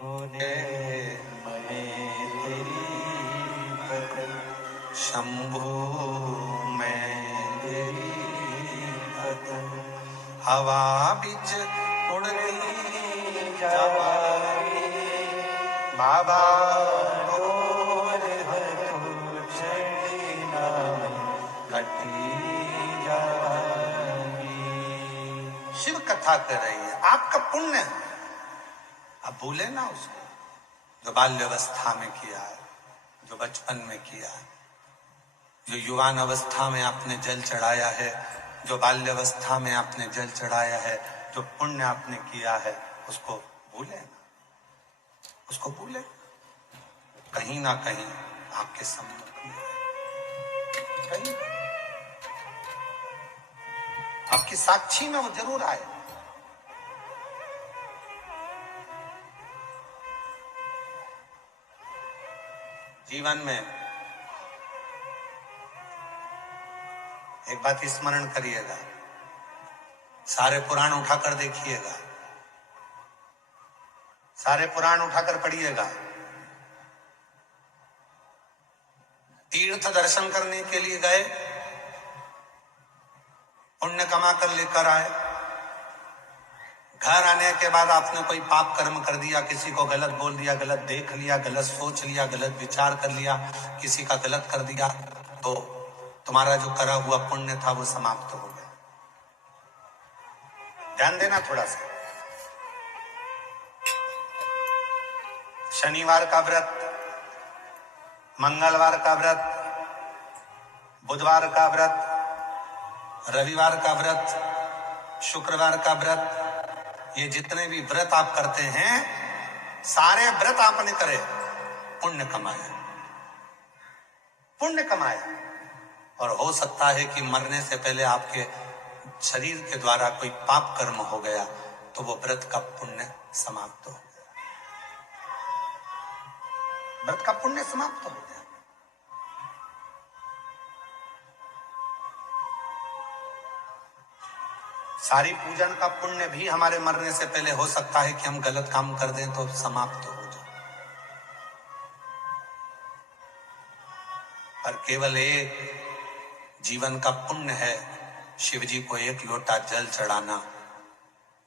भोले मैं तेरी पतंग, शंभु मैं तेरी पतंग। हवा बिच उड़ती जावागी, बाबा डोर है तो छड़ी नामे कटी जावागी। शिव कथा कर रही है, आपका पुण्य है। अब भूले ना उसको, जो बाल्यावस्था में किया है, जो बचपन में किया है, जो युवान अवस्था में आपने जल चढ़ाया है, जो बाल्यावस्था में आपने जल चढ़ाया है, जो पुण्य आपने किया है, उसको भूले ना, उसको भूले। कहीं ना कहीं आपके सम्मुख में, कहीं आपकी साक्षी में वो जरूर आए। जीवन में एक बात स्मरण करिएगा, सारे पुराण उठाकर देखिएगा, सारे पुराण उठाकर पढ़िएगा। तीर्थ दर्शन करने के लिए गए, पुण्य कमा कर लेकर आए, घर आने के बाद आपने कोई पाप कर्म कर दिया, किसी को गलत बोल दिया, गलत देख लिया, गलत सोच लिया, गलत विचार कर लिया, किसी का गलत कर दिया, तो तुम्हारा जो करा हुआ पुण्य था वो समाप्त हो गया। ध्यान देना थोड़ा सा। शनिवार का व्रत, मंगलवार का व्रत, बुधवार का व्रत, रविवार का व्रत, शुक्रवार का व्रत, ये जितने भी व्रत आप करते हैं, सारे व्रत आपने करे, पुण्य कमाया, पुण्य कमाया। और हो सकता है कि मरने से पहले आपके शरीर के द्वारा कोई पाप कर्म हो गया तो वो व्रत का पुण्य समाप्त हो गया, व्रत का पुण्य समाप्त हो गया। सारी पूजन का पुण्य भी हमारे मरने से पहले हो सकता है कि हम गलत काम कर दें तो समाप्त हो जाए, पर केवल एक जीवन का पुण्य है शिव जी को एक लोटा जल चढ़ाना,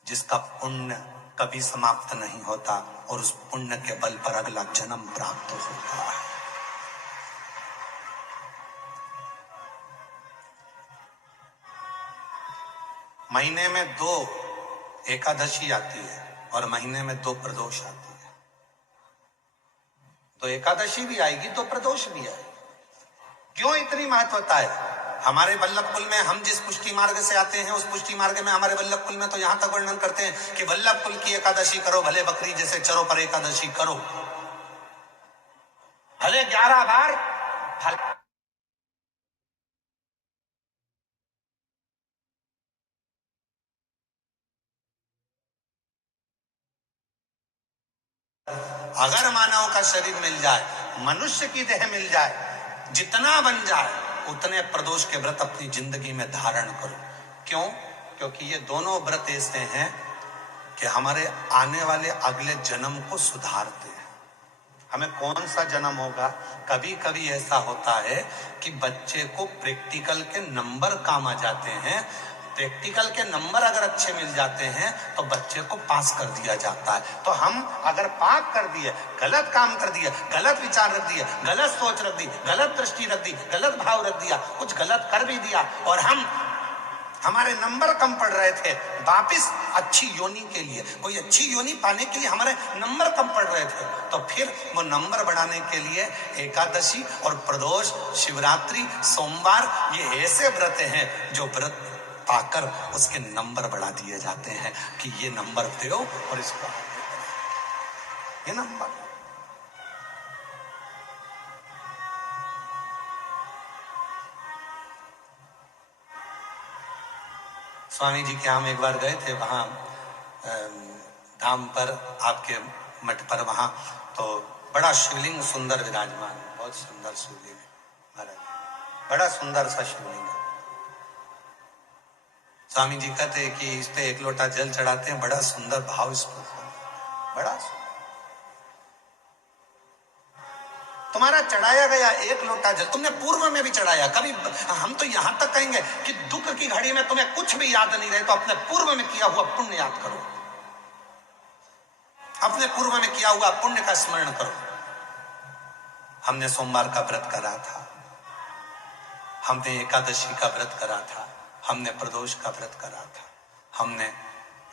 जिसका पुण्य कभी समाप्त नहीं होता और उस पुण्य के बल पर अगला जन्म प्राप्त होता है। महीने में 2 एकादशी आती है और महीने में 2 प्रदोष आती है। तो एकादशी भी आएगी तो प्रदोष भी आएगी। क्यों इतनी महत्वता है? हमारे वल्लभकुल में, हम जिस पुष्टि मार्ग से आते हैं उस पुष्टि मार्ग में, हमारे वल्लभकुल में तो यहां तक वर्णन करते हैं कि वल्लभकुल की एकादशी करो, भले बकरी जैसे चरो पर एकादशी करो, भले 11 बार फल। अगर मानव का शरीर मिल जाए, मनुष्य की देह मिल जाए, जितना बन जाए उतने प्रदोष के व्रत अपनी जिंदगी में धारण करो। क्यों? क्योंकि ये दोनों व्रत ऐसे हैं कि हमारे आने वाले अगले जन्म को सुधारते हैं। हमें कौन सा जन्म होगा? कभी कभी ऐसा होता है कि बच्चे को प्रैक्टिकल के नंबर काम आ जाते हैं प्रैक्टिकल के नंबर अगर अच्छे मिल जाते हैं तो बच्चे को पास कर दिया जाता है। तो हम अगर पास कर दिए, गलत काम कर दिए, गलत विचार रख दिए, गलत सोच रख दी, गलत दृष्टि रख दी, गलत भाव रख दिया, कुछ गलत कर भी दिया और हमारे नंबर कम पड़ रहे थे, वापिस अच्छी योनि के लिए, कोई अच्छी योनि पाने के लिए हमारे नंबर कम पड़ रहे थे, तो फिर वो नंबर बढ़ाने के लिए एकादशी और प्रदोष, शिवरात्रि, सोमवार, ये ऐसे व्रत हैं जो व्रत पाकर उसके नंबर बढ़ा दिए जाते हैं कि ये नंबर दो और इसको ये नंबर। स्वामी जी के हम एक बार गए थे वहां धाम पर, आपके मठ पर, वहां तो बड़ा शिवलिंग सुंदर विराजमान, बहुत सुंदर शिवलिंग है महाराज, बड़ा सुंदर सा शिवलिंग है। स्वामी जी कहते हैं कि इस पे एक लोटा जल चढ़ाते हैं, बड़ा सुंदर भाव इस पर, बड़ा सुंदर। तुम्हारा चढ़ाया गया एक लोटा जल तुमने पूर्व में भी चढ़ाया, कभी हम तो यहां तक कहेंगे कि दुख की घड़ी में तुम्हें कुछ भी याद नहीं रहे तो अपने पूर्व में किया हुआ पुण्य याद करो, अपने पूर्व में किया हुआ पुण्य का स्मरण करो। हमने सोमवार का व्रत करा था, हमने एकादशी का व्रत करा था, हमने प्रदोष का व्रत करा था, हमने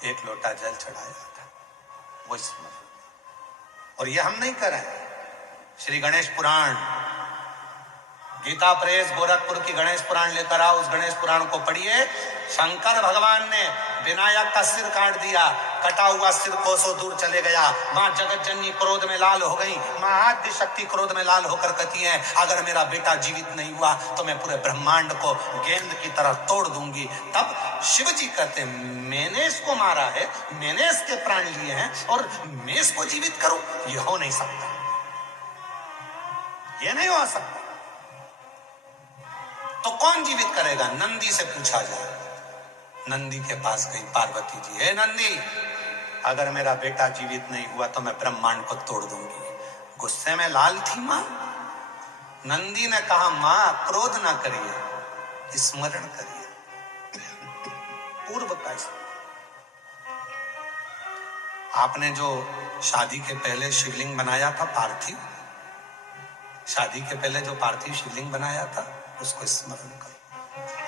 एक लोटा जल चढ़ाया था, वो स्मरण। और ये हम नहीं करें, श्री गणेश पुराण, गीता प्रेस गोरखपुर की गणेश पुराण लेकर आओ, उस गणेश पुराण को पढ़िए। शंकर भगवान ने विनायक का सिर काट दिया, कटा हुआ सिर कोसों दूर चले गया। मां जगत जननी क्रोध में लाल हो गई, मां आद्य शक्ति क्रोध में लाल होकर कहती है, अगर मेरा बेटा जीवित नहीं हुआ तो मैं पूरे ब्रह्मांड को गेंद की तरह तोड़ दूंगी। तब शिव जी कहते हैं, मैंने इसको मारा है, मैंने इसके प्राण लिए हैं और मैं इसको जीवित करूं, ये हो नहीं सकता, ये नहीं हो सकता। तो कौन जीवित करेगा? नंदी से पूछा जाए। नंदी के पास गई पार्वती जी, हे नंदी, अगर मेरा बेटा जीवित नहीं हुआ तो मैं ब्रह्मांड को तोड़ दूंगी। गुस्से में लाल थी मां। नंदी ने कहा, मां क्रोध ना करिए, स्मरण करिए पूर्व का। आपने जो शादी के पहले शिवलिंग बनाया था पार्थिव, शादी के पहले जो पार्थिव शिवलिंग बनाया था उसको स्मरण करो।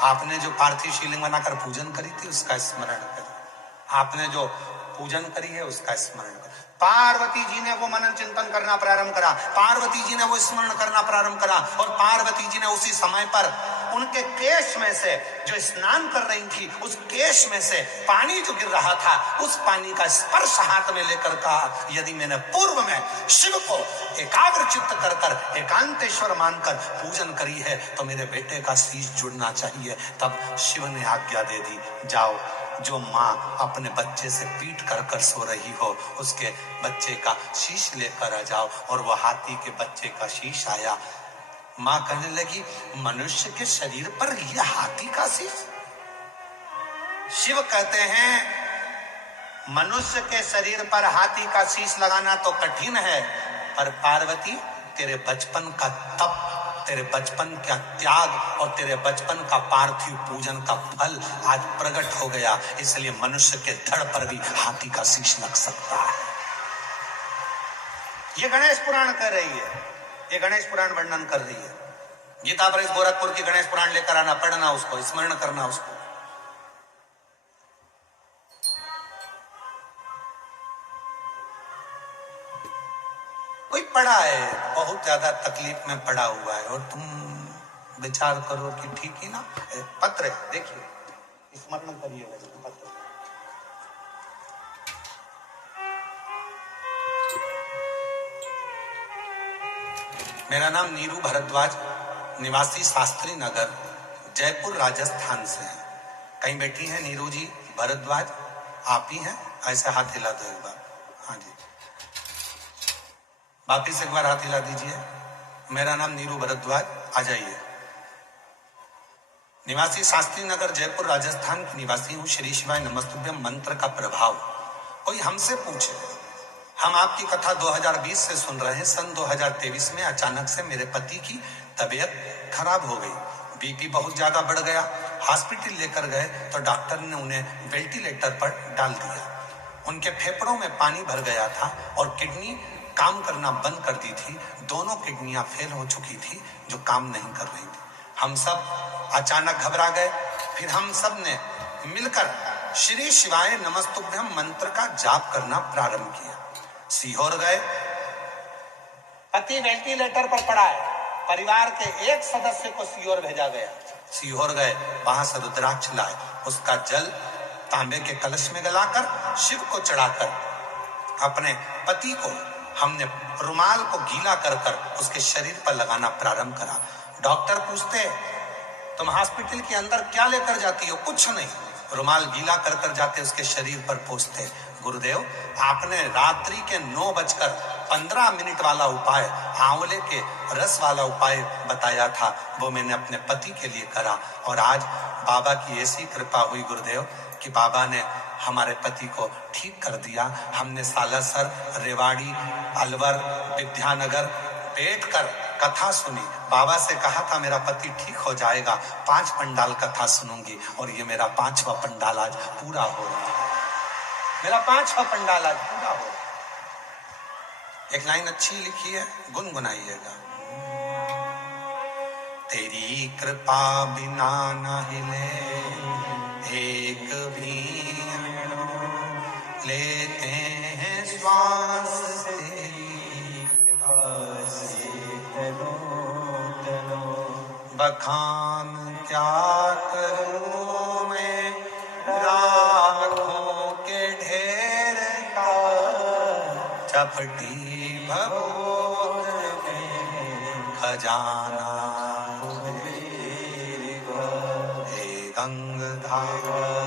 आपने जो पार्थिव शिवलिंग बनाकर पूजन करी थी उसका स्मरण करो। आपने जो पूजन करी है उसका स्मरण करो। पार्वती जी ने वो मनन चिंतन करना प्रारंभ करा, पार्वती जी ने वो स्मरण करना प्रारंभ करा और पार्वती जी ने उसी समय पर उनके केश में से, जो स्नान कर रही थी, उस केश में से पानी जो गिर रहा था, उस पानी का स्पर्श हाथ में लेकर कहा, यदि मैंने पूर्व में शिव को एकाग्र चित्त कर कर एकांतेश्वर मानकर पूजन करी है तो मेरे बेटे का शीश जुड़ना चाहिए। तब शिव ने आज्ञा दे दी, जाओ, जो माँ अपने बच्चे से पीट कर कर सो रही हो उसके बच्चे का शीश लेकर आ जाओ। और वह हाथी के बच्चे का शीश आया। मां कहने लगी, मनुष्य के शरीर पर यह हाथी का शीश? शिव कहते हैं, मनुष्य के शरीर पर हाथी का शीश लगाना तो कठिन है, पर पार्वती तेरे बचपन का तप, तेरे बचपन का त्याग और तेरे बचपन का पार्थिव पूजन का फल आज प्रकट हो गया, इसलिए मनुष्य के धड़ पर भी हाथी का शीश लग सकता है। ये गणेश पुराण कह रही है, ये गणेश पुराण वर्णन कर रही है। गीता प्रेस गोरखपुर की गणेश पुराण लेकर आना, पढ़ना उसको, स्मरण करना उसको। कोई पढ़ा है, बहुत ज्यादा तकलीफ में पड़ा हुआ है और तुम विचार करो कि ठीक ही ना। पत्र देखिए, स्मरण करिएगा पत्र। मेरा नाम नीरू भारद्वाज, निवासी शास्त्री नगर, जयपुर राजस्थान से है। कहीं बैठी हैं नीरू जी भारद्वाज? आप ही हैं? ऐसे हाथ हिला दो एक बार। हाँ जी, वापिस एक बार हाथ हिला दीजिए। मेरा नाम नीरू भारद्वाज, आ जाइए। निवासी शास्त्री नगर, जयपुर राजस्थान की निवासी हूँ। श्री शिवाय नमस्तुभ्यम मंत्र का प्रभाव। कोई हमसे पूछे, हम आपकी कथा 2020 से सुन रहे हैं। सन 2023 में अचानक से मेरे पति की तबीयत खराब हो गई, बीपी बहुत ज्यादा बढ़ गया, हॉस्पिटल लेकर गए तो डॉक्टर ने उन्हें वेंटिलेटर पर डाल दिया। उनके फेफड़ों में पानी भर गया था और किडनी काम करना बंद कर दी थी। दोनों किडनियां फेल हो चुकी थी जो काम नहीं कर रही थी। हम सब अचानक घबरा गए। फिर हम सब ने मिलकर श्री शिवाय नमस्तुभ्यम मंत्र का जाप करना प्रारंभ किया। सीहोर गए, पति वेंटिलेटर पर पड़ा है, परिवार के एक सदस्य को सीहोर भेजा गया। सीहोर गए, वहां से रुद्राक्ष लाए, उसका जल तांबे के कलश में गलाकर शिव को चढ़ाकर अपने पति को हमने रुमाल को गीला कर कर उसके शरीर पर लगाना प्रारंभ करा। डॉक्टर पूछते, तुम हॉस्पिटल के अंदर क्या लेकर जाती हो? कुछ नहीं, रुमाल गीला कर कर जाते उसके शरीर पर पोंछते। गुरुदेव, आपने रात्रि के 9:15 वाला उपाय, आंवले के रस वाला उपाय बताया था, वो मैंने अपने पति के लिए करा और आज बाबा की ऐसी कृपा हुई गुरुदेव कि बाबा ने हमारे पति को ठीक कर दिया। हमने सालासर, रेवाड़ी, अलवर, विद्यानगर बैठकर कथा सुनी। बाबा से कहा था मेरा पति ठीक हो जाएगा, 5 पंडाल कथा सुनूंगी और ये मेरा 5वां पंडाल आज पूरा हो रहा है। मेरा 5वां पंडाल आज पूरा हो रहा है। एक लाइन अच्छी लिखी है, गुनगुनाइएगा। तेरी कृपा बिना न हिले एक भी लेते हैं श्वास, तेरी कृपा से बखान क्या करूं मैं राखों के ढेर का, चपटी भगोर में खजाना हे गंगाधर